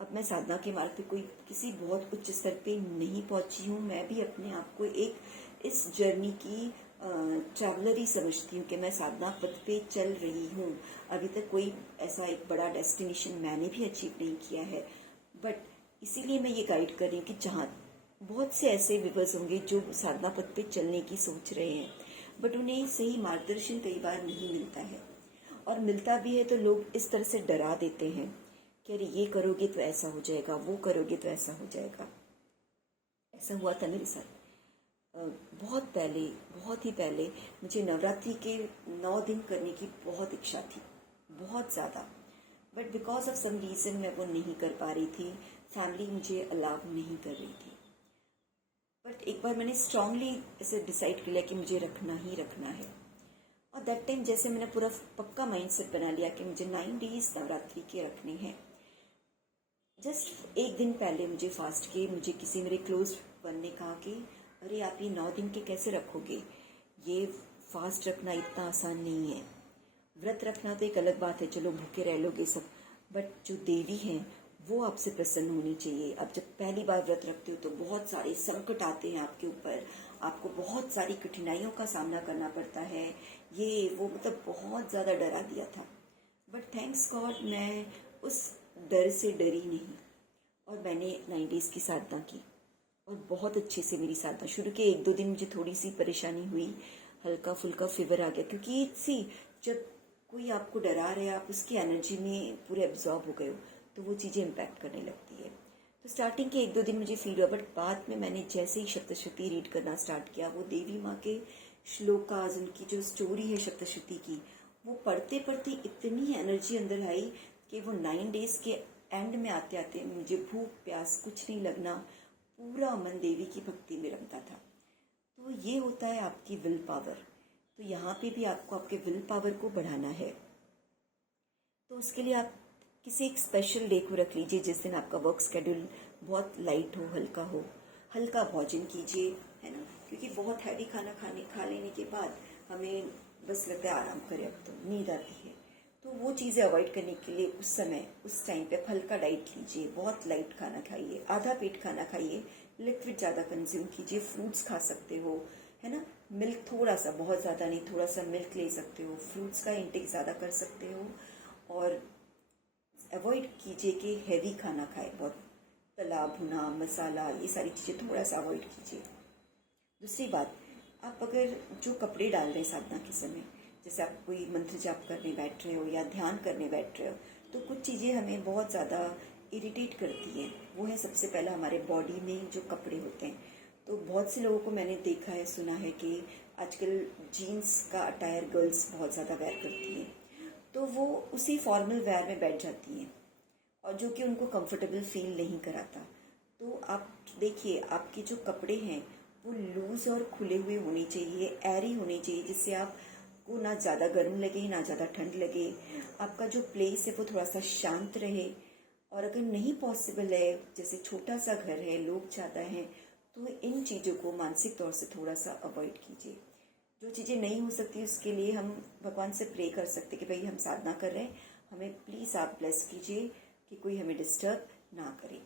अब मैं साधना के मार्ग पे कोई किसी बहुत उच्च स्तर पे नहीं पहुंची हूँ, मैं भी अपने आप को एक इस जर्नी की ट्रैवलर ही समझती हूँ कि मैं साधना पथ पे चल रही हूँ। अभी तक कोई ऐसा एक बड़ा डेस्टिनेशन मैंने भी अचीव नहीं किया है, बट इसीलिए मैं ये गाइड कर रही हूँ कि जहाँ बहुत से ऐसे व्यूअर्स होंगे जो साधना पथ पे चलने की सोच रहे हैं, बट उन्हें सही मार्गदर्शन कई बार नहीं मिलता है, और मिलता भी है तो लोग इस तरह से डरा देते हैं कि अरे ये करोगे तो ऐसा हो जाएगा, वो करोगे तो ऐसा हो जाएगा। ऐसा हुआ था मेरे साथ बहुत पहले, बहुत ही पहले। मुझे नवरात्रि के 9 दिन करने की बहुत इच्छा थी, बहुत ज़्यादा, but because of some reason मैं वो नहीं कर पा रही थी, फैमिली मुझे अलाउ नहीं कर रही थी। बट एक बार मैंने स्ट्रांगली ऐसे डिसाइड कर लिया कि मुझे रखना ही रखना है, और दैट टाइम जैसे मैंने पूरा पक्का माइंडसेट बना लिया कि मुझे 9 डेज नवरात्रि के रखने हैं। जस्ट एक दिन पहले मुझे फास्ट किए, मुझे किसी मेरे क्लोज वन ने कहा कि अरे आप ये 9 दिन के कैसे रखोगे, ये फास्ट रखना इतना आसान नहीं है। व्रत रखना तो एक अलग बात है, चलो भूखे रह लोगे सब, बट जो देवी हैं वो आपसे प्रसन्न होनी चाहिए। अब जब पहली बार व्रत रखते हो तो बहुत सारे संकट आते हैं आपके ऊपर, आपको बहुत सारी कठिनाइयों का सामना करना पड़ता है, ये वो, मतलब बहुत ज़्यादा डरा दिया था। बट थैंक्स गॉड मैं उस डर से डरी नहीं, और मैंने 9 डेज की साधना की, और बहुत अच्छे से मेरी साधना शुरू के 1-2 दिन मुझे थोड़ी सी परेशानी हुई, हल्का फुल्का फीवर आ गया, क्योंकि सी जब कोई आपको डरा रहे आप उसकी एनर्जी में पूरे एब्जॉर्ब हो गए हो तो वो चीज़ें इम्पैक्ट करने लगती है। तो स्टार्टिंग के 1-2 दिन मुझे फील हुआ, बट बाद में मैंने जैसे ही सप्तशती रीड करना स्टार्ट किया, वो देवी माँ के श्लोकाज, उनकी जो स्टोरी है सप्तशती की, वो पढ़ते पढ़ते इतनी एनर्जी अंदर आई कि वो 9 डेज के एंड में आते आते मुझे भूख प्यास कुछ नहीं लगना, पूरा मन देवी की भक्ति में रमता था। तो ये होता है आपकी विल पावर। तो यहाँ पे भी आपको आपके विल पावर को बढ़ाना है, तो उसके लिए आप किसी एक स्पेशल डे को रख लीजिए जिस दिन आपका वर्क स्केड्यूल बहुत लाइट हो, हल्का हो। हल्का भोजन कीजिए, है ना, क्योंकि बहुत हैवी खाना खा लेने के बाद हमें बस लगता है आराम करें, अब तो नींद आती है। तो वो चीज़ें अवॉइड करने के लिए उस समय उस टाइम पे हल्का डाइट लीजिए, बहुत लाइट खाना खाइए, आधा पेट खाना खाइए, लिक्विड ज़्यादा कंज्यूम कीजिए, फ्रूट्स खा सकते हो, है ना, मिल्क थोड़ा सा, बहुत ज़्यादा नहीं, थोड़ा सा मिल्क ले सकते हो, फ्रूट्स का इंटेक ज़्यादा कर सकते हो। और अवॉइड कीजिए कि हैवी खाना खाए, बहुत तला भुना मसाला ये सारी चीज़ें थोड़ा सा अवॉइड कीजिए। दूसरी बात, आप अगर जो कपड़े डाल रहे हैं साधना के समय, जैसे आप कोई मंत्र जाप करने बैठ रहे हो या ध्यान करने बैठ रहे हो, तो कुछ चीज़ें हमें बहुत ज़्यादा इरिटेट करती हैं। वो है सबसे पहला हमारे बॉडी में जो कपड़े होते हैं। तो बहुत से लोगों को मैंने देखा है, सुना है कि आजकल जीन्स का अटायर गर्ल्स बहुत ज़्यादा वेयर करती हैं, तो वो उसी फॉर्मल वेयर में बैठ जाती हैं और जो कि उनको कंफर्टेबल फील नहीं कराता। तो आप देखिए, आपके जो कपड़े हैं वो लूज और खुले हुए होने चाहिए, एरी होने चाहिए, जिससे आपको ना ज़्यादा गर्म लगे ना ज़्यादा ठंड लगे। आपका जो प्लेस है वो थोड़ा सा शांत रहे। और अगर नहीं पॉसिबल है, जैसे छोटा सा घर है, लोग ज़्यादा हैं, तो इन चीज़ों को मानसिक तौर से थोड़ा सा अवॉइड कीजिए। जो चीज़ें नहीं हो सकती उसके लिए हम भगवान से प्रे कर सकते कि भाई हम साधना कर रहे हैं, हमें प्लीज़ आप ब्लेस कीजिए कि कोई हमें डिस्टर्ब ना करे।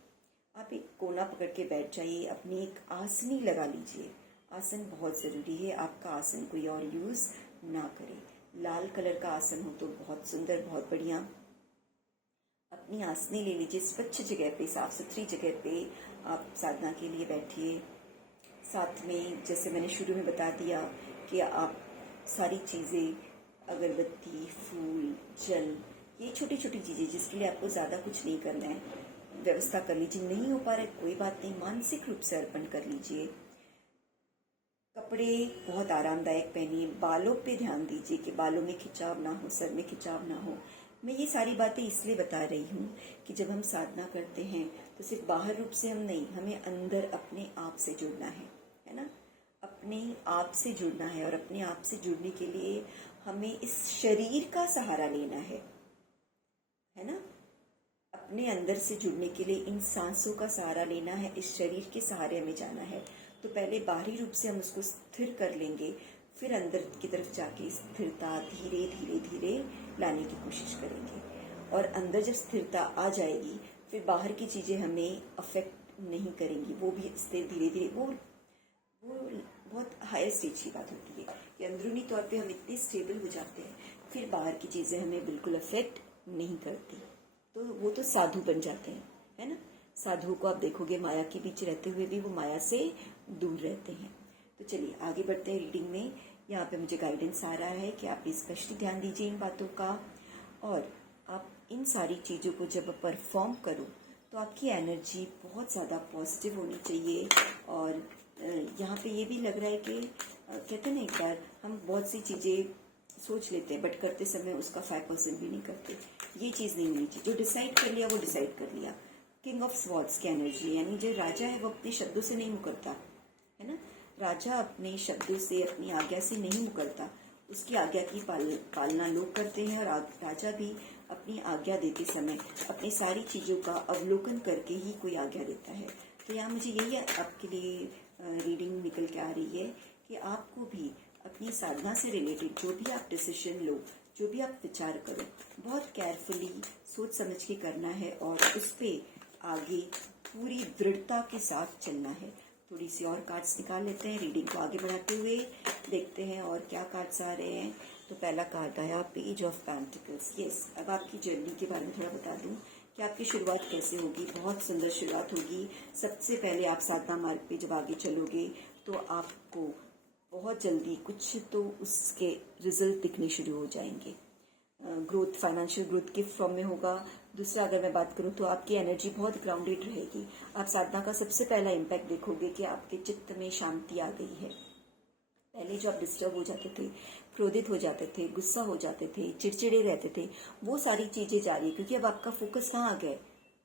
आप एक कोना पकड़ के बैठ जाइए, अपनी एक आसनी लगा लीजिए। आसन बहुत ज़रूरी है, आपका आसन कोई और यूज़ ना करे। लाल कलर का आसन हो तो बहुत सुंदर, बहुत बढ़िया। अपनी आसनी ले लीजिए, स्वच्छ जगह पे, साफ सुथरी जगह पे आप साधना के लिए बैठिए। साथ में जैसे मैंने शुरू में बता दिया कि आप सारी चीज़ें, अगरबत्ती, फूल, जल, ये छोटी छोटी चीज़ें जिसके लिए आपको ज़्यादा कुछ नहीं करना है, व्यवस्था कर लीजिए। नहीं हो पा रहा है कोई बात नहीं, मानसिक रूप से अर्पण कर लीजिए। कपड़े बहुत आरामदायक पहनिए, बालों पे ध्यान दीजिए कि बालों में खिंचाव ना हो, सर में खिंचाव ना हो। मैं ये सारी बातें इसलिए बता रही हूँ कि जब हम साधना करते हैं तो सिर्फ बाहर रूप से हम नहीं, हमें अंदर अपने आप से जुड़ना है ना, अपने आप से जुड़ना है। और अपने आप से जुड़ने के लिए हमें इस शरीर का सहारा लेना है ना। अपने अंदर से जुड़ने के लिए इन सांसों का सहारा लेना है, इस शरीर के सहारे हमें जाना है। तो पहले बाहरी रूप से हम उसको स्थिर कर लेंगे, फिर अंदर की तरफ जाके स्थिरता धीरे धीरे धीरे लाने की कोशिश करेंगे। और अंदर जब स्थिरता आ जाएगी, फिर बाहर की चीज़ें हमें अफेक्ट नहीं करेंगी, वो भी स्थिर धीरे धीरे, वो बहुत हायर स्टेज की बात होती है कि अंदरूनी तौर पे हम इतने स्टेबल हो जाते हैं, फिर बाहर की चीज़ें हमें बिल्कुल अफेक्ट नहीं करती। तो वो तो साधु बन जाते हैं, है ना। साधुओं को आप देखोगे माया के बीच रहते हुए भी वो माया से दूर रहते हैं। तो चलिए आगे बढ़ते हैं रीडिंग में। यहाँ पे मुझे गाइडेंस आ रहा है कि आप स्पष्ट ध्यान दीजिए इन बातों का, और आप इन सारी चीज़ों को जब परफॉर्म करो तो आपकी एनर्जी बहुत ज़्यादा पॉजिटिव होनी चाहिए। और यहाँ पे ये भी लग रहा है कि कहते हैं ना, एक बार हम बहुत सी चीज़ें सोच लेते हैं बट करते समय उसका 5% भी नहीं करते। ये चीज़ नहीं होनी चाहिए। जो डिसाइड कर लिया वो डिसाइड कर लिया। किंग ऑफ स्वॉर्ड्स की एनर्जी, यानी जो राजा है वो अपने शब्दों से नहीं मुकरता, है ना। राजा अपने शब्दों से, अपनी आज्ञा से नहीं मुकरता, उसकी आज्ञा की पालना लोग करते हैं। और राजा भी अपनी आज्ञा देते समय अपनी सारी चीज़ों का अवलोकन करके ही कोई आज्ञा देता है। तो यहाँ मुझे यही आपके लिए रीडिंग निकल के आ रही है कि आपको भी अपनी साधना से रिलेटेड जो भी आप डिसीजन लो, जो भी आप विचार करो, बहुत केयरफुली सोच समझ के करना है और उस पर आगे पूरी दृढ़ता के साथ चलना है। थोड़ी सी और कार्ड्स निकाल लेते हैं, रीडिंग को आगे बढ़ाते हुए देखते हैं और क्या कार्ड्स आ रहे हैं। तो पहला कार्ड आया पेज ऑफ पेंटिकल्स। यस, अब आपकी जर्नी के बारे में थोड़ा बता दूं कि आपकी शुरुआत कैसे होगी। बहुत सुंदर शुरुआत होगी। सबसे पहले आप साधना मार्ग पे जब आगे चलोगे तो आपको बहुत जल्दी कुछ तो उसके रिजल्ट दिखने शुरू हो जाएंगे। ग्रोथ, फाइनेंशियल ग्रोथ के फॉर्म में होगा। दूसरा, अगर मैं बात करूं तो आपकी एनर्जी बहुत ग्राउंडेड रहेगी। आप साधना का सबसे पहला इम्पैक्ट देखोगे कि आपके चित्त में शांति आ गई है। पहले जो आप डिस्टर्ब हो जाते थे, क्रोधित हो जाते थे, गुस्सा हो जाते थे, चिड़चिड़े रहते थे, वो सारी चीजें जा रही है, क्योंकि अब आपका फोकस कहाँ आ गया है,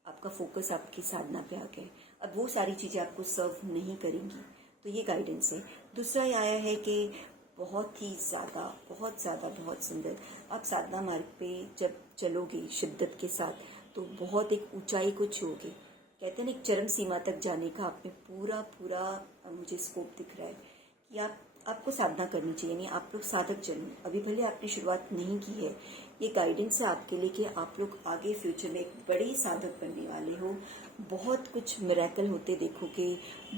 आपका फोकस आपकी साधना पे आ गया है। अब वो सारी चीजें आपको सर्व नहीं करेंगी। तो ये गाइडेंस है। दूसरा ये आया है कि बहुत ही ज़्यादा, बहुत ज़्यादा, बहुत सुंदर, आप साधना मार्ग पे जब चलोगे शिद्दत के साथ तो बहुत एक ऊंचाई को छूओगे। कहते हैं ना, एक चरम सीमा तक जाने का आप में पूरा पूरा मुझे स्कोप दिख रहा है कि आपको साधना करनी चाहिए। यानी आप लोग साधक जन, अभी भले आपने शुरुआत नहीं की है, ये गाइडेंस है आपके लिए कि आप लोग आगे फ्यूचर में एक बड़े साधक बनने वाले हो। बहुत कुछ मिरेकल होते देखोगे,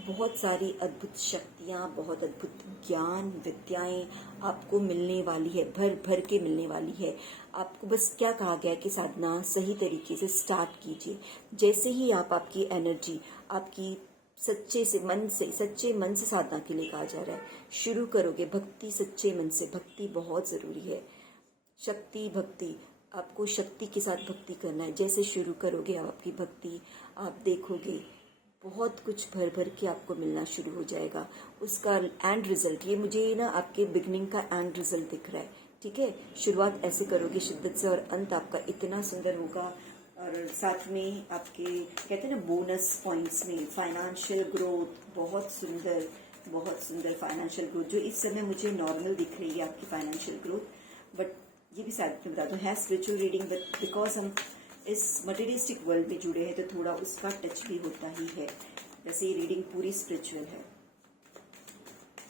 बहुत सारी अद्भुत शक्तियाँ, बहुत अद्भुत ज्ञान विद्याएं आपको मिलने वाली है, भर भर के मिलने वाली है। आपको बस क्या कहा गया है कि साधना सही तरीके से स्टार्ट कीजिए। जैसे ही आपकी एनर्जी, आपकी सच्चे मन से साधना के लिए कहा जा रहा है, शुरू करोगे भक्ति, सच्चे मन से। भक्ति बहुत जरूरी है। शक्ति भक्ति, आपको शक्ति के साथ भक्ति करना है। जैसे शुरू करोगे आपकी भक्ति, आप देखोगे बहुत कुछ भर भर के आपको मिलना शुरू हो जाएगा। उसका एंड रिजल्ट, ये मुझे ना आपके बिगनिंग का एंड रिजल्ट दिख रहा है। ठीक है, शुरुआत ऐसे करोगे शिद्दत से, और अंत आपका इतना सुंदर होगा। और साथ में आपके कहते हैं ना बोनस पॉइंट्स में फाइनेंशियल ग्रोथ, बहुत सुंदर फाइनेंशियल ग्रोथ, जो इस समय मुझे नॉर्मल दिख रही है आपकी फाइनेंशियल ग्रोथ। बट ये भी साथ में बता दूं, है स्पिरिचुअल रीडिंग, बट बिकॉज हम इस मटेरियलिस्टिक वर्ल्ड में जुड़े हैं तो थोड़ा उसका टच भी होता ही है। वैसे ये रीडिंग पूरी स्पिरिचुअल है,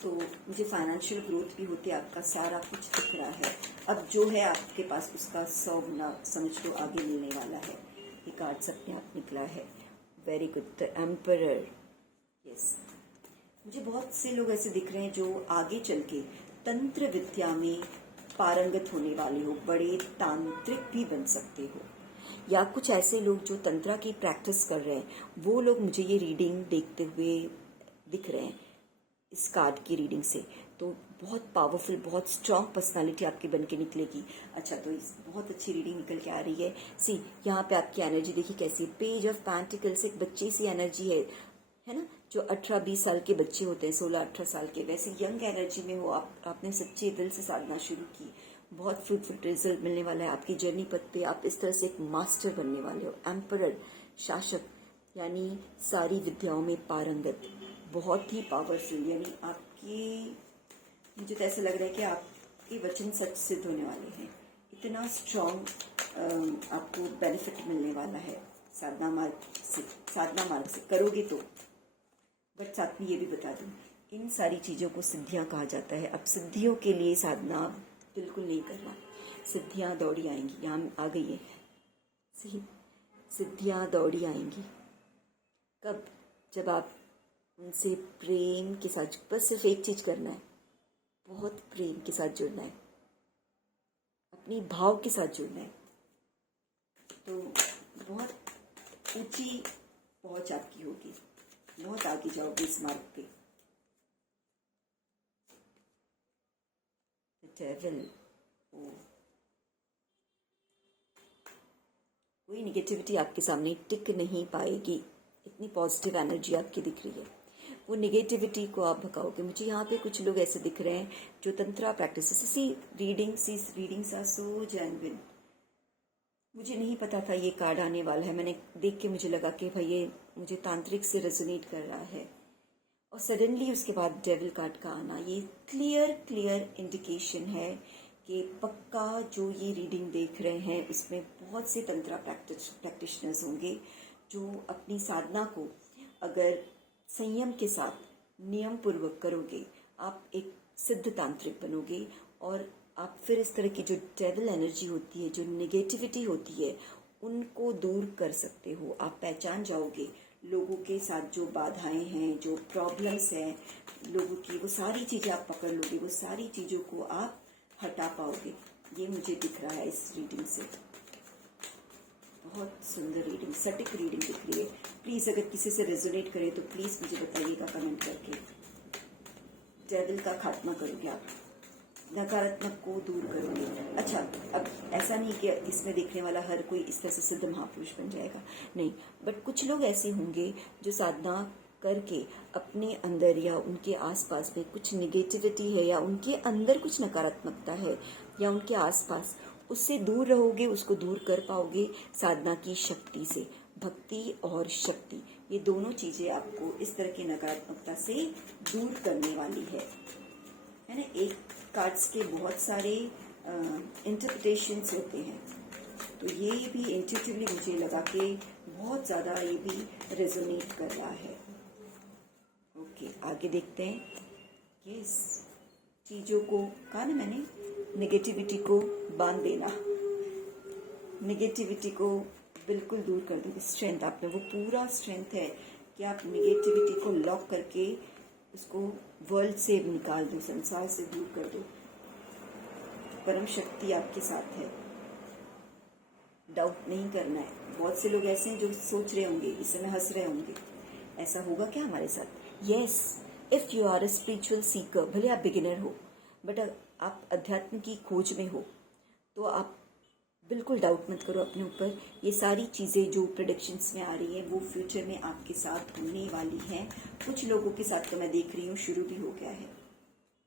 तो मुझे फाइनेंशियल ग्रोथ भी होती है, आपका सारा कुछ दिख रहा है। अब जो है आपके पास उसका 100 गुना समझ लो आगे मिलने वाला है। ये कार्ड्स अपने आप निकला है। Very good, the emperor. Yes, मुझे बहुत से लोग ऐसे दिख रहे हैं जो आगे चल के तंत्र विद्या में पारंगत होने वाले हो, बड़े तांत्रिक भी बन सकते हो। या कुछ ऐसे लोग जो तंत्रा की प्रैक्टिस कर रहे हैं, वो लोग मुझे ये रीडिंग देखते हुए दिख रहे हैं इस कार्ड की रीडिंग से। तो बहुत पावरफुल, बहुत स्ट्रांग पर्सनालिटी आपकी बन के निकलेगी। अच्छा, तो इस बहुत अच्छी रीडिंग निकल के आ रही है। सी, यहाँ पे आपकी एनर्जी देखिए कैसी है। पेज ऑफ पेंटिकल्स, एक बच्चे सी एनर्जी है ना, जो 18-20 साल के बच्चे होते हैं, 16-18 साल के, वैसे यंग एनर्जी में हो आप। आपने सच्चे दिल से साधना शुरू की, बहुत फ्रूटफुल रिजल्ट मिलने वाला है आपकी जर्नी पथ पे। आप इस तरह से एक मास्टर बनने वाले हो। एम्परर, शासक, यानी सारी विद्याओं में पारंगत, बहुत ही पावरफुल। यानी आपकी, मुझे तो ऐसा लग रहा है कि आपके वचन सच सिद्ध होने वाले हैं। इतना स्ट्रांग आपको बेनिफिट मिलने वाला है साधना मार्ग से करोगे तो। बट साथ में ये भी बता दूं, इन सारी चीज़ों को सिद्धियां कहा जाता है। अब सिद्धियों के लिए साधना बिल्कुल नहीं करना, सिद्धियां दौड़ी आएंगी। यहाँ आ गई है, सिद्धियां दौड़ी आएंगी। कब? जब आप उनसे प्रेम के साथ, बस सिर्फ एक चीज करना है, बहुत प्रेम के साथ जुड़ना है, अपनी भाव के साथ जुड़ना है, तो बहुत ऊंची पहुंच आपकी होगी, बहुत आगे जाओगे इस मार्ग पे। डेविल, कोई निगेटिविटी आपके सामने टिक नहीं पाएगी। इतनी पॉजिटिव एनर्जी आपकी दिख रही है, वो निगेटिविटी को आप भगाओगे। मुझे यहाँ पे कुछ लोग ऐसे दिख रहे हैं जो tantra practice, readings are so genuine. मुझे नहीं पता था ये कार्ड आने वाला है, मैंने देख के मुझे लगा कि भाई ये मुझे तांत्रिक से रेजोनेट कर रहा है, और सडनली उसके बाद डेविल कार्ड का आना, ये क्लियर इंडिकेशन है कि पक्का जो ये रीडिंग देख रहे हैं उसमें बहुत से तंत्रा प्रैक्टिशनर्स होंगे जो अपनी साधना को अगर संयम के साथ नियम पूर्वक करोगे, आप एक सिद्ध तांत्रिक बनोगे। और आप फिर इस तरह की जो डेविल एनर्जी होती है, जो नेगेटिविटी होती है, उनको दूर कर सकते हो। आप पहचान जाओगे लोगों के साथ जो बाधाएं हैं, जो प्रॉब्लम्स हैं लोगों की, वो सारी चीज़ें आप पकड़ लोगे, वो सारी चीज़ों को आप हटा पाओगे। ये मुझे दिख रहा है इस रीडिंग से। बहुत सुंदर रीडिंग, सटीक रीडिंग दिख रही है। प्लीज़ अगर किसी से रेजोनेट करे तो प्लीज़ मुझे बताइएगा कमेंट करके। डेविल का खात्मा करोगे आप, नकारात्मक को दूर करोगे। अच्छा, अब ऐसा नहीं कि इसमें देखने वाला हर कोई इस तरह से सिद्ध महापुरुष बन जाएगा, नहीं, बट कुछ लोग ऐसे होंगे जो साधना करके अपने अंदर या उनके आसपास में कुछ निगेटिविटी है, या उनके अंदर कुछ नकारात्मकता है, या उनके आसपास, उससे दूर रहोगे, उसको दूर कर पाओगे साधना की शक्ति से। भक्ति और शक्ति, ये दोनों चीजें आपको इस तरह की नकारात्मकता से दूर करने वाली है ना। एक कार्ड्स के बहुत सारे इंटरप्रिटेशंस होते हैं, तो ये भी इंट्यूटिवली मुझे लगा कि बहुत ज़्यादा ये भी रेजोनेट कर रहा है। ओके, आगे देखते हैं। यस, चीज़ों को कहा ना मैंने, नेगेटिविटी को बांध देना, नेगेटिविटी को बिल्कुल दूर कर दो। स्ट्रेंथ, आप में वो पूरा स्ट्रेंथ है कि आप नेगेटिविटी को लॉक करके उसको वर्ल्ड से निकाल दो, संसार से दूर कर दो। परम शक्ति आपके साथ है, डाउट नहीं करना है। बहुत से लोग ऐसे हैं जो सोच रहे होंगे, इस समय हंस रहे होंगे, ऐसा होगा क्या हमारे साथ? Yes, if you are a spiritual seeker, भले आप बिगिनर हो, बट आप अध्यात्म की खोज में हो, तो आप बिल्कुल डाउट मत करो अपने ऊपर। ये सारी चीज़ें जो प्रेडिक्शंस में आ रही हैं वो फ्यूचर में आपके साथ होने वाली हैं। कुछ लोगों के साथ तो मैं देख रही हूँ शुरू भी हो गया है।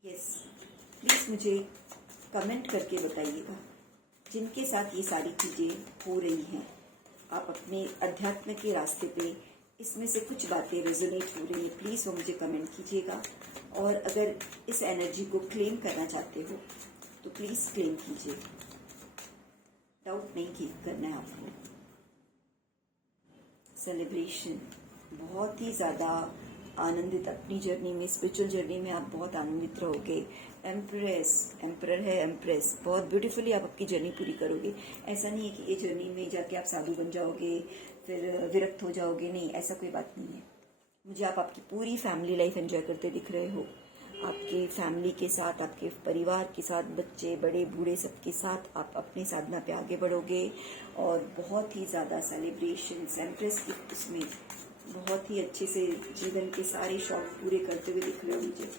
यस, प्लीज़ मुझे कमेंट करके बताइएगा जिनके साथ ये सारी चीज़ें हो रही हैं। आप अपने अध्यात्म के रास्ते पे इसमें से कुछ बातें रेजोनेट हो रही हैं, प्लीज़ वो मुझे कमेंट कीजिएगा। और अगर इस एनर्जी को क्लेम करना चाहते हो तो प्लीज़ क्लेम कीजिए, डाउट नहीं करना है आपको। सेलिब्रेशन, बहुत ही ज़्यादा आनंदित अपनी जर्नी में, स्पिरिचुअल जर्नी में आप बहुत आनंदित रहोगे। एम्प्रेस, एम्परर है एम्प्रेस, बहुत ब्यूटीफुली आप आपकी जर्नी पूरी करोगे। ऐसा नहीं है कि ये जर्नी में जाके आप साधु बन जाओगे फिर विरक्त हो जाओगे, नहीं, ऐसा कोई बात नहीं है। मुझे आप आपकी पूरी फैमिली लाइफ एंजॉय करते दिख रहे हो, आपके फैमिली के साथ, आपके परिवार के साथ, बच्चे बड़े बूढ़े सबके साथ आप अपनी साधना पे आगे बढ़ोगे और बहुत ही ज़्यादा सेलिब्रेशन, एम्प्रेस की उसमें बहुत ही अच्छे से जीवन के सारे शौक पूरे करते हुए दिख रहे हो मुझे।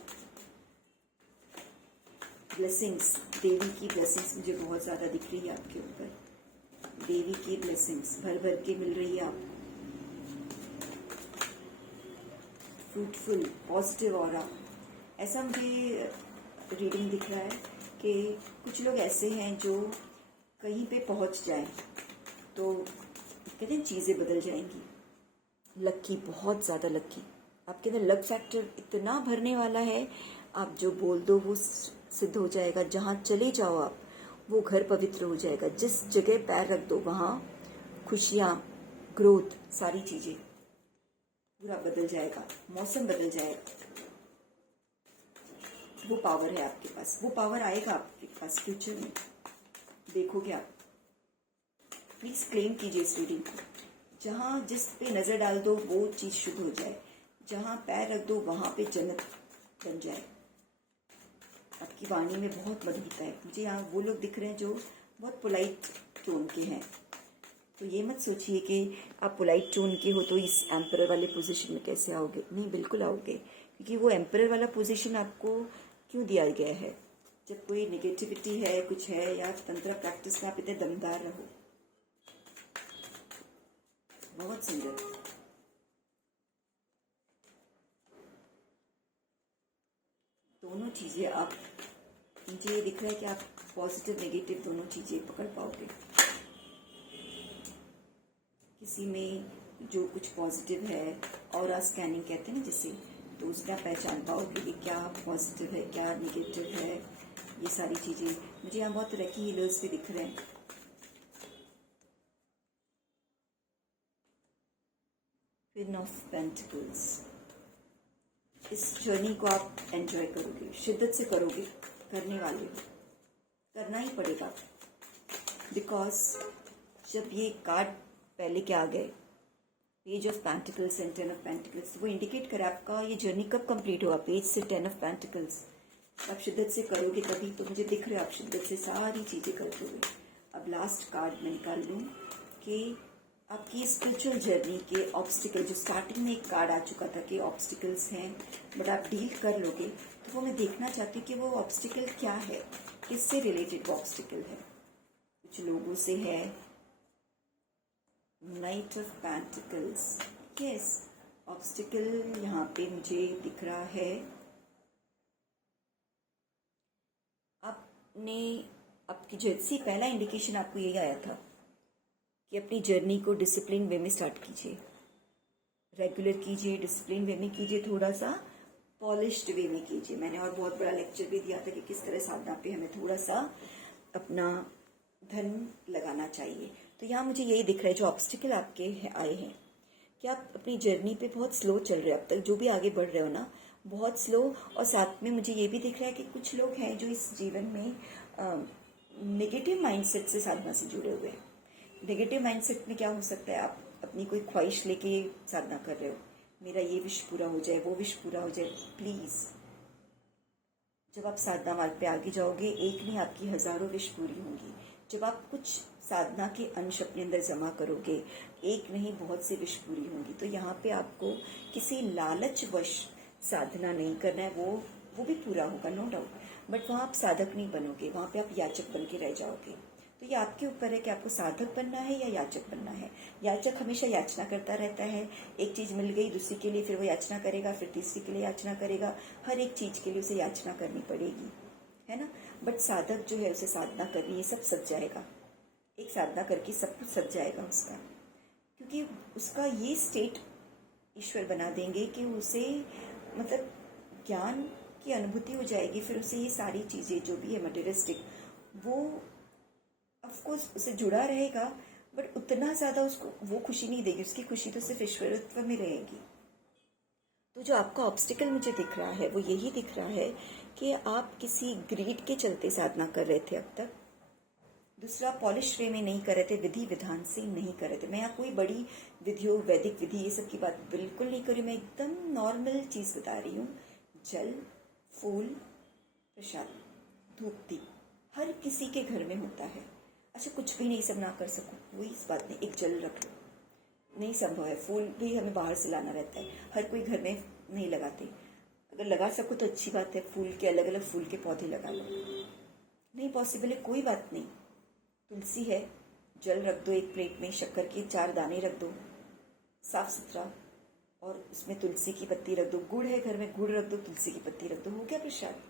ब्लेसिंग्स, देवी की ब्लेसिंग्स मुझे बहुत ज़्यादा दिख रही है आपके ऊपर। देवी की ब्लेसिंग्स भर भर के मिल रही है आपको। फ्रूटफुल, पॉजिटिव ऑरा, ऐसा मुझे रीडिंग दिख रहा है कि कुछ लोग ऐसे हैं जो कहीं पे पहुंच जाएं तो कहते हैं चीज़ें बदल जाएंगी। लक्की, बहुत ज़्यादा लक्की, आपके अंदर लक फैक्टर इतना भरने वाला है, आप जो बोल दो वो सिद्ध हो जाएगा। जहाँ चले जाओ आप, वो घर पवित्र हो जाएगा। जिस जगह पैर रख दो वहाँ खुशियाँ, ग्रोथ, सारी चीज़ें, पूरा बदल जाएगा, मौसम बदल जाएगा। वो पावर है आपके पास, वो पावर आएगा आपके पास फ्यूचर में, देखोगे आप। प्लीज क्लेम कीजिए इस रीडिंग को। जहाँ जिस पे नजर डाल दो वो चीज शुभ हो जाए, जहाँ पैर रख दो वहां पे जन्नत बन जाए। आपकी वाणी में बहुत मधुरता है। मुझे यहाँ वो लोग दिख रहे हैं जो बहुत पोलाइट टोन के हैं, तो ये मत सोचिए कि आप पोलाइट टोन के हो तो इस एम्परर वाले पोजीशन में कैसे आओगे। नहीं, बिल्कुल आओगे, क्योंकि वो एम्परर वाला पोजीशन आपको क्यों दिया गया है। जब कोई नेगेटिविटी है, कुछ है, या तंत्र प्रैक्टिस में आप इतने दमदार रहो। बहुत सुंदर। दोनों चीजें आप, मुझे ये दिख रहा है कि आप पॉजिटिव नेगेटिव दोनों चीजें पकड़ पाओगे। किसी में जो कुछ पॉजिटिव है, ऑरा स्कैनिंग कहते हैं ना जिसे, तो उसका पहचान पाओगे कि क्या पॉजिटिव है क्या नेगेटिव है, ये सारी चीजें। मुझे यहाँ बहुत तरह की हीलर्स भी दिख रहे हैं। क्वीन ऑफ पेंटिकल्स, इस जर्नी को आप एंजॉय करोगे, शिद्दत से करोगे, करने वाले हो, करना ही पड़ेगा। बिकॉज जब ये कार्ड पहले के आ गए, page of pentacles and 10 of pentacles, वो इंडिकेट करे आपका ये जर्नी कब कंप्लीट होगा। पेज से 10 ऑफ पेंटिकल्स, आप शिद्दत से करोगे तभी तो। मुझे दिख रहा है आप शिद्दत से सारी चीजें करते हुए। अब लास्ट कार्ड मैं निकाल लूँ कि आपकी स्पिरिचुअल जर्नी के ऑब्स्टिकल, जो स्टार्टिंग में एक कार्ड आ चुका था कि ऑब्स्टिकल्स हैं बट आप डील कर लोगे, तो वो मैं देखना चाहती हूँ कि वो ऑब्स्टिकल क्या है, किससे रिलेटेड वो ऑब्स्टिकल है। कुछ लोगों से है। Night of pentacles, yes, obstacle यहाँ पे मुझे दिख रहा है। आपने आपकी जैसी पहला इंडिकेशन आपको यही आया था कि अपनी जर्नी को डिसिप्लिन वे में स्टार्ट कीजिए, रेगुलर कीजिए, डिसिप्लिन वे में कीजिए, थोड़ा सा पॉलिश्ड वे में कीजिए। मैंने और बहुत बड़ा लेक्चर भी दिया था कि किस तरह साधना पे हमें थोड़ा सा अपना धन लगाना चाहिए। तो यहाँ मुझे यही दिख रहा है, जो ऑब्स्टिकल आपके आए हैं कि आप अपनी जर्नी पे बहुत स्लो चल रहे हो। अब तक जो भी आगे बढ़ रहे हो ना, बहुत स्लो। और साथ में मुझे ये भी दिख रहा है कि कुछ लोग हैं जो इस जीवन में नेगेटिव माइंडसेट से साधना से जुड़े हुए हैं। नेगेटिव माइंडसेट में क्या हो सकता है, आप अपनी कोई ख्वाहिश लेके साधना कर रहे हो, मेरा ये विश पूरा हो जाए, वो विश पूरा हो जाए। प्लीज़, जब आप साधना मार्ग पे आगे जाओगे, एक नहीं आपकी हजारों विश पूरी होंगी। जब आप कुछ साधना के अंश अपने अंदर जमा करोगे, एक नहीं बहुत सी विश पूरी होंगी। तो यहाँ पे आपको किसी लालचवश साधना नहीं करना है, वो भी पूरा होगा, नो डाउट। बट वहाँ आप साधक नहीं बनोगे, वहाँ पे आप याचक बन के रह जाओगे। तो ये आपके ऊपर है कि आपको साधक बनना है या याचक बनना है। याचक हमेशा याचना करता रहता है, एक चीज मिल गई दूसरी के लिए फिर वो याचना करेगा, फिर तीसरी के लिए याचना करेगा, हर एक चीज के लिए उसे याचना करनी पड़ेगी, है ना। बट साधक जो है, उसे साधना करनी, ये सब सज जाएगा। एक साधना करके सब कुछ सज जाएगा उसका, क्योंकि उसका ये स्टेट ईश्वर बना देंगे कि उसे मतलब ज्ञान की अनुभूति हो जाएगी। फिर उसे ये सारी चीजें जो भी है मटेरियलिस्टिक, वो ऑफकोर्स उसे जुड़ा रहेगा, बट उतना ज्यादा उसको वो खुशी नहीं देगी। उसकी खुशी तो सिर्फ ईश्वरत्व में रहेगी। तो जो आपका ऑब्स्टिकल मुझे दिख रहा है, वो यही दिख रहा है कि आप किसी ग्रीड के चलते साधना कर रहे थे अब तक। दूसरा, पॉलिश वे में नहीं कर रहे थे, विधि विधान से नहीं कर रहे थे। मैं यहाँ कोई बड़ी विधियों, वैदिक विधि, ये सब की बात बिल्कुल नहीं कर रही। मैं एकदम नॉर्मल चीज बता रही हूँ। जल, फूल, प्रसाद, धूप, दीप हर किसी के घर में होता है। अच्छा, कुछ भी नहीं सब ना कर सकूं, कोई इस बात नहीं। एक जल रख लो, नहीं संभव है। फूल भी हमें बाहर से लाना रहता है, हर कोई घर में नहीं लगाते। अगर लगा सको तो अच्छी बात है, फूल के अलग अलग फूल के पौधे लगा लो। नहीं पॉसिबल है, कोई बात नहीं। तुलसी है, जल रख दो, एक प्लेट में शक्कर के 4 दाने रख दो, साफ सुथरा, और उसमें तुलसी की पत्ती रख दो। गुड़ है घर में, गुड़ रख दो, तुलसी की पत्ती रख दो, हो गया प्रसाद।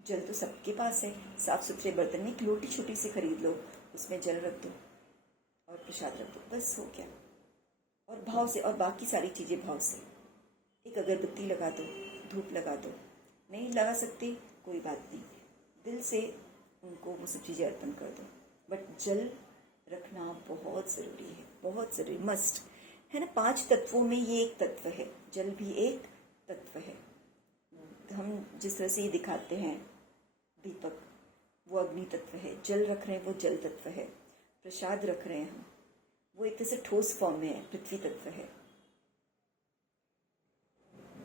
जल तो सबके पास है, साफ सुथरे बर्तन में एक लोटी छोटी सी खरीद लो, उसमें जल रख दो और प्रसाद रख दो, बस हो गया। और भाव से, और बाकी सारी चीजें भाव से। एक अगरबत्ती लगा दो, धूप लगा दो, नहीं लगा सकते कोई बात नहीं, दिल से उनको वो सब चीजें अर्पण कर दो। बट जल रखना बहुत जरूरी है, बहुत जरूरी, मस्ट है ना। 5 तत्वों में ये एक तत्व है, जल भी एक तत्व है। हम जिस तरह से ये दिखाते हैं दीपक, वो अग्नि तत्व है। जल रख रहे हैं, वो जल तत्व है। प्रसाद रख रहे हैं हम, वो एक तरह से ठोस फॉर्म में है, पृथ्वी तत्व है।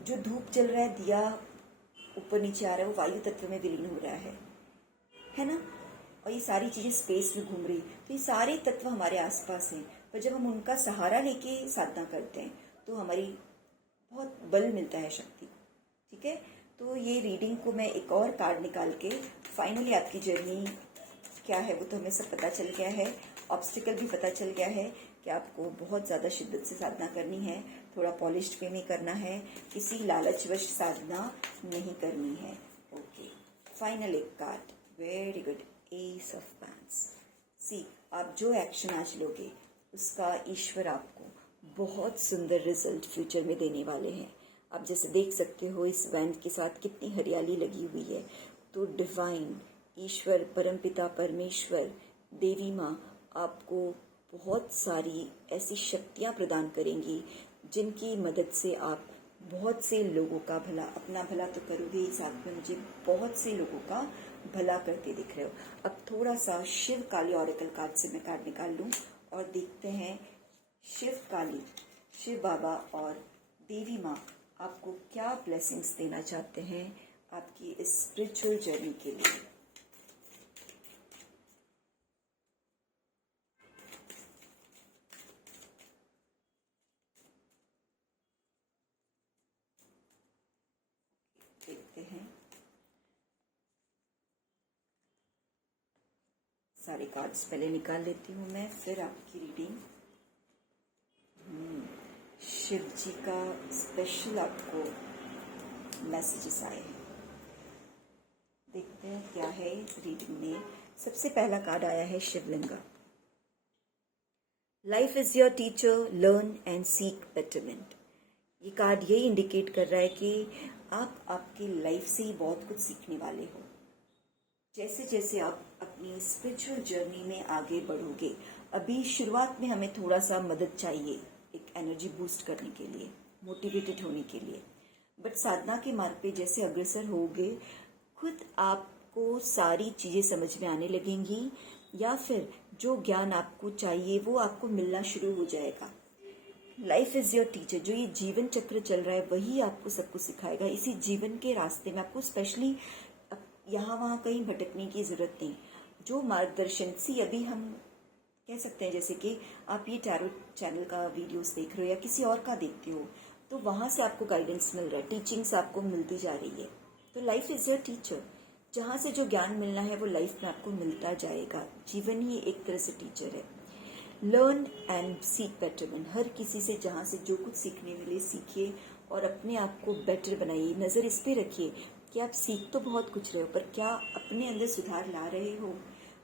जो धूप जल रहा है, दिया ऊपर नीचे आ रहा है, वो वायु तत्व में विलीन हो रहा है ना। और ये सारी चीजें स्पेस में घूम रही, तो ये सारे तत्व हमारे आसपास हैं। पर जब हम उनका सहारा लेके साधना करते हैं तो हमारी बहुत बल मिलता है, शक्ति को, ठीक है। तो ये रीडिंग को मैं एक और कार्ड निकाल के, फाइनली आपकी जर्नी क्या है वो तो हमें सब पता चल गया है। ऑब्स्टिकल भी पता चल गया है कि आपको बहुत ज़्यादा शिद्दत से साधना करनी है, थोड़ा पॉलिश्ड वे में करना है, किसी लालचवश साधना नहीं करनी है। ओके, फाइनल एक card, very good, ace of pens. See, आप जो एक्शन आज लोगे उसका ईश्वर आपको बहुत सुंदर रिजल्ट फ्यूचर में देने वाले हैं। आप जैसे देख सकते हो, इस वैन के साथ कितनी हरियाली लगी हुई है। तो डिवाइन ईश्वर, परमपिता परमेश्वर, देवी माँ आपको बहुत सारी ऐसी शक्तियाँ प्रदान करेंगी जिनकी मदद से आप बहुत से लोगों का भला, अपना भला तो करोगे ही, साथ में मुझे बहुत से लोगों का भला करते दिख रहे हो। अब थोड़ा सा शिव काली ऑरेकल कार्ड से मैं कार्ड निकाल लूँ और देखते हैं शिव काली, शिव बाबा और देवी माँ आपको क्या ब्लेसिंग्स देना चाहते हैं आपकी इस स्पिरिचुअल जर्नी के लिए। देखते हैं, सारे कार्ड्स पहले निकाल लेती हूँ मैं, फिर आपकी रीडिंग। शिव जी का स्पेशल आपको मैसेजेस आए हैं, देखते हैं क्या है इस रीडिंग में। सबसे पहला कार्ड आया है Shivalinga. Life is your teacher, learn and seek betterment. ये कार्ड ये इंडिकेट कर रहा है कि आप आपकी लाइफ से ही बहुत कुछ सीखने वाले हो। जैसे जैसे आप अपनी स्पिरिचुअल जर्नी में आगे बढ़ोगे, अभी शुरुआत में हमें थोड़ा सा मदद चाहिए एक एनर्जी बूस्ट करने के लिए, मोटिवेटेड होने के लिए। बट साधना के मार्ग पे जैसे अग्रसर होगे, खुद आपको सारी चीज़ें समझ में आने लगेंगी, या फिर जो ज्ञान आपको चाहिए वो आपको मिलना शुरू हो जाएगा। Life is your teacher. जो ये जीवन चक्र चल रहा है वही आपको सब कुछ सिखाएगा। इसी जीवन के रास्ते में आपको स्पेशली यहाँ वहाँ कहीं भटकने की जरूरत नहीं। जो मार्गदर्शन अभी हम कह सकते हैं, जैसे कि आप ये टैरो चैनल का वीडियोस देख रहे हो या किसी और का देखते हो, तो वहां से आपको गाइडेंस मिल रहा है, टीचिंग्स आपको मिलती जा रही है। तो लाइफ इज योर टीचर। जहाँ से जो ज्ञान मिलना है वो लाइफ में आपको मिलता जाएगा। जीवन ही एक तरह से टीचर है। Learn and seek betterment. हर किसी से जहाँ से जो कुछ सीखने मिले सीखिए और अपने आप को बेटर बनाइए। नज़र इस पे रखिए कि आप सीख तो बहुत कुछ रहे हो, पर क्या अपने अंदर सुधार ला रहे हो?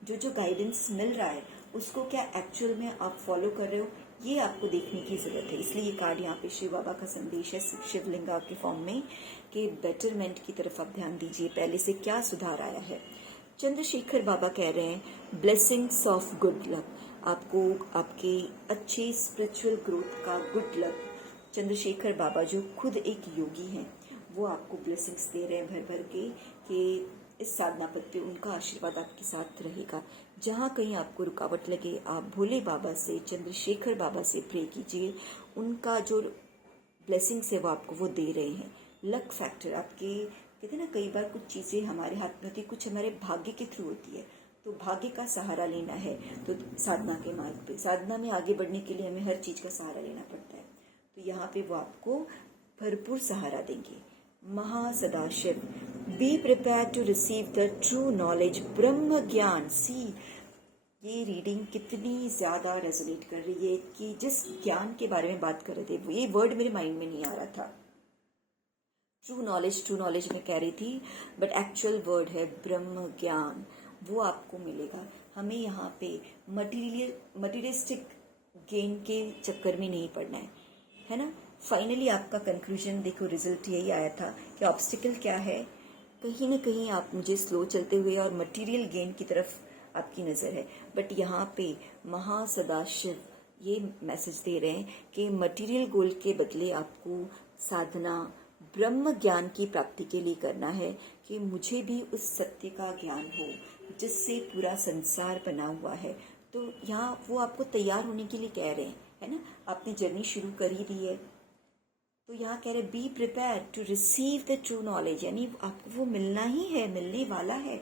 जो गाइडेंस मिल रहा है उसको क्या एक्चुअल में आप फॉलो कर रहे हो, ये आपको देखने की जरूरत है। इसलिए ये कार्ड यहाँ पे शिव बाबा का संदेश है शिवलिंगा के फॉर्म में कि बेटरमेंट की तरफ आप ध्यान दीजिए, पहले से क्या सुधार आया है। चंद्रशेखर बाबा कह रहे हैं ब्लेसिंग्स ऑफ गुड लक। आपको आपके अच्छे स्पिरिचुअल ग्रोथ का गुड लक। चंद्रशेखर बाबा जो खुद एक योगी हैं, वो आपको ब्लेसिंग्स दे रहे हैं भर भर के कि इस साधना पथ पे उनका आशीर्वाद आपके साथ रहेगा। जहाँ कहीं आपको रुकावट लगे, आप भोले बाबा से, चंद्रशेखर बाबा से प्रे कीजिए। उनका जो ब्लेसिंग्स है वो आपको वो दे रहे हैं। लक फैक्टर आपके, कहते हैं ना, कई बार कुछ चीज़ें हमारे हाथ में होती है, कुछ हमारे भाग्य के थ्रू होती है, तो भाग्य का सहारा लेना है। तो साधना के मार्ग पे, साधना में आगे बढ़ने के लिए हमें हर चीज़ का सहारा लेना पड़ता है, तो यहाँ पे वो आपको भरपूर सहारा देंगे। Mahasadashiv, be prepare to receive the true knowledge, ब्रह्म ज्ञान। सी, ये रीडिंग कितनी ज्यादा रेजोनेट कर रही है कि जिस ज्ञान के बारे में बात कर रहे थे, ये वर्ड मेरे माइंड में नहीं आ रहा था। ट्रू नॉलेज मैं कह रही थी, बट एक्चुअल वर्ड है ब्रह्म ज्ञान। वो आपको मिलेगा। हमें यहाँ पे मटीरियलिस्टिक गेन के चक्कर में नहीं पड़ना है ना। फाइनली आपका कंक्लूजन देखो, रिजल्ट यही आया था कि ऑब्स्टिकल क्या है, कहीं ना कहीं आप मुझे स्लो चलते हुए और मटेरियल गेन की तरफ आपकी नज़र है। बट यहाँ पे महासदाशिव ये मैसेज दे रहे हैं कि मटेरियल गोल के बदले आपको साधना ब्रह्म ज्ञान की प्राप्ति के लिए करना है, कि मुझे भी उस सत्य का ज्ञान हो जिससे पूरा संसार बना हुआ है। तो यहाँ वो आपको तैयार होने के लिए कह रहे हैं, है ना। आपने जर्नी शुरू कर ही दी है, तो यहाँ कह रहे be prepare to receive the true knowledge, यानी आपको वो मिलना ही है, मिलने वाला है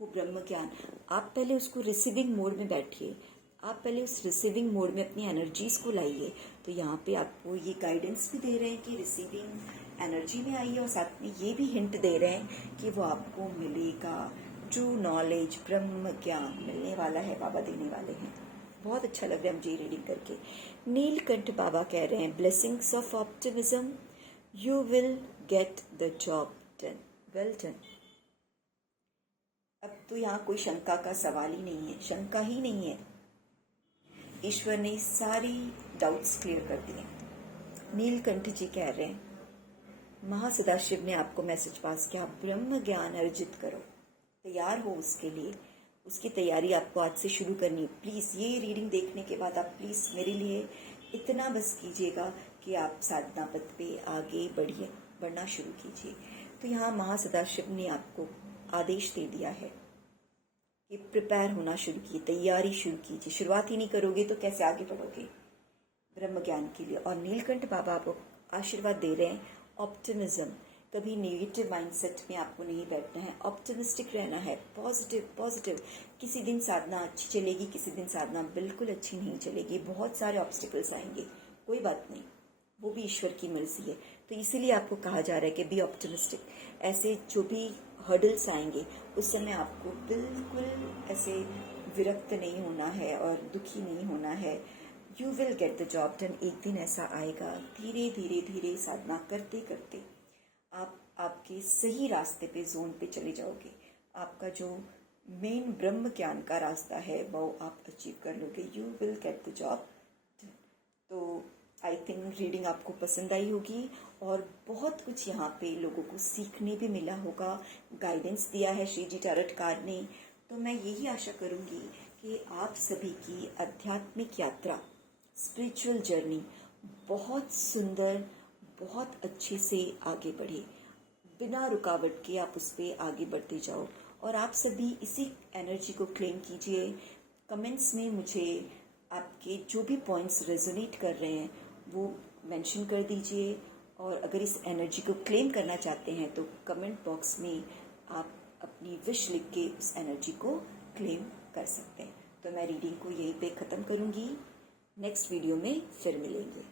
वो ब्रह्म ज्ञान। आप पहले उसको रिसीविंग मोड में बैठिए, आप पहले उस रिसीविंग मोड में अपनी एनर्जीज को लाइए। तो यहाँ पे आपको ये गाइडेंस भी दे रहे हैं कि रिसीविंग एनर्जी में आइए, और साथ में ये भी हिंट दे रहे हैं कि वो आपको मिलेगा। ट्रू नॉलेज, ब्रह्म ज्ञान मिलने वाला है, बाबा देने वाले हैं। बहुत अच्छा लग रहा है मुझे रीडिंग करके। नीलकंठ बाबा कह रहे हैं blessings of optimism, you will get the job done, well done. अब तो यहाँ कोई शंका का सवाल ही नहीं है, शंका ही नहीं है। ईश्वर ने सारी डाउट्स क्लियर कर दिए। नीलकंठ जी कह रहे हैं महासदाशिव ने आपको मैसेज पास किया, ब्रह्म ज्ञान अर्जित करो, तैयार हो उसके लिए। उसकी तैयारी आपको आज से शुरू करनी है। प्लीज़ ये रीडिंग देखने के बाद आप प्लीज़ मेरे लिए इतना बस कीजिएगा कि आप साधना पथ पे आगे बढ़ना शुरू कीजिए। तो यहाँ महासदाशिव ने आपको आदेश दे दिया है कि प्रिपेयर होना शुरू कीजिए, तैयारी शुरू कीजिए। शुरुआत ही नहीं करोगे तो कैसे आगे बढ़ोगे ब्रह्म ज्ञान के लिए। और नीलकंठ बाबा आपको आशीर्वाद दे रहे हैं ऑप्टिमिज्म। कभी नेगेटिव माइंडसेट में आपको नहीं बैठना है, ऑप्टिमिस्टिक रहना है, पॉजिटिव। किसी दिन साधना अच्छी चलेगी, किसी दिन साधना बिल्कुल अच्छी नहीं चलेगी, बहुत सारे ऑब्स्टिकल्स आएंगे, कोई बात नहीं, वो भी ईश्वर की मर्जी है। तो इसीलिए आपको कहा जा रहा है कि बी ऑप्टिमिस्टिक। ऐसे जो भी हर्डल्स आएंगे उस समय आपको बिल्कुल ऐसे विरक्त नहीं होना है और दुखी नहीं होना है। You will get the job done. एक दिन ऐसा आएगा, धीरे साधना करते करते आप आपके सही रास्ते पे, जोन पे चले जाओगे। आपका जो मेन ब्रह्म ज्ञान का रास्ता है वो आप अचीव कर लोगे। You will get the job. तो आई थिंक रीडिंग आपको पसंद आई होगी और बहुत कुछ यहाँ पे लोगों को सीखने भी मिला होगा। गाइडेंस दिया है श्री जी टैरोट कार्ड ने, तो मैं यही आशा करूँगी कि आप सभी की आध्यात्मिक यात्रा, स्पिरिचुअल जर्नी बहुत सुंदर, बहुत अच्छे से आगे बढ़े, बिना रुकावट के आप उस पर आगे बढ़ते जाओ। और आप सभी इसी एनर्जी को क्लेम कीजिए। कमेंट्स में मुझे आपके जो भी पॉइंट्स रेजोनेट कर रहे हैं वो मेंशन कर दीजिए। और अगर इस एनर्जी को क्लेम करना चाहते हैं तो कमेंट बॉक्स में आप अपनी विश लिख के उस एनर्जी को क्लेम कर सकते हैं। तो मैं रीडिंग को यहीं पे ख़त्म करूँगी। नेक्स्ट वीडियो में फिर मिलेंगे।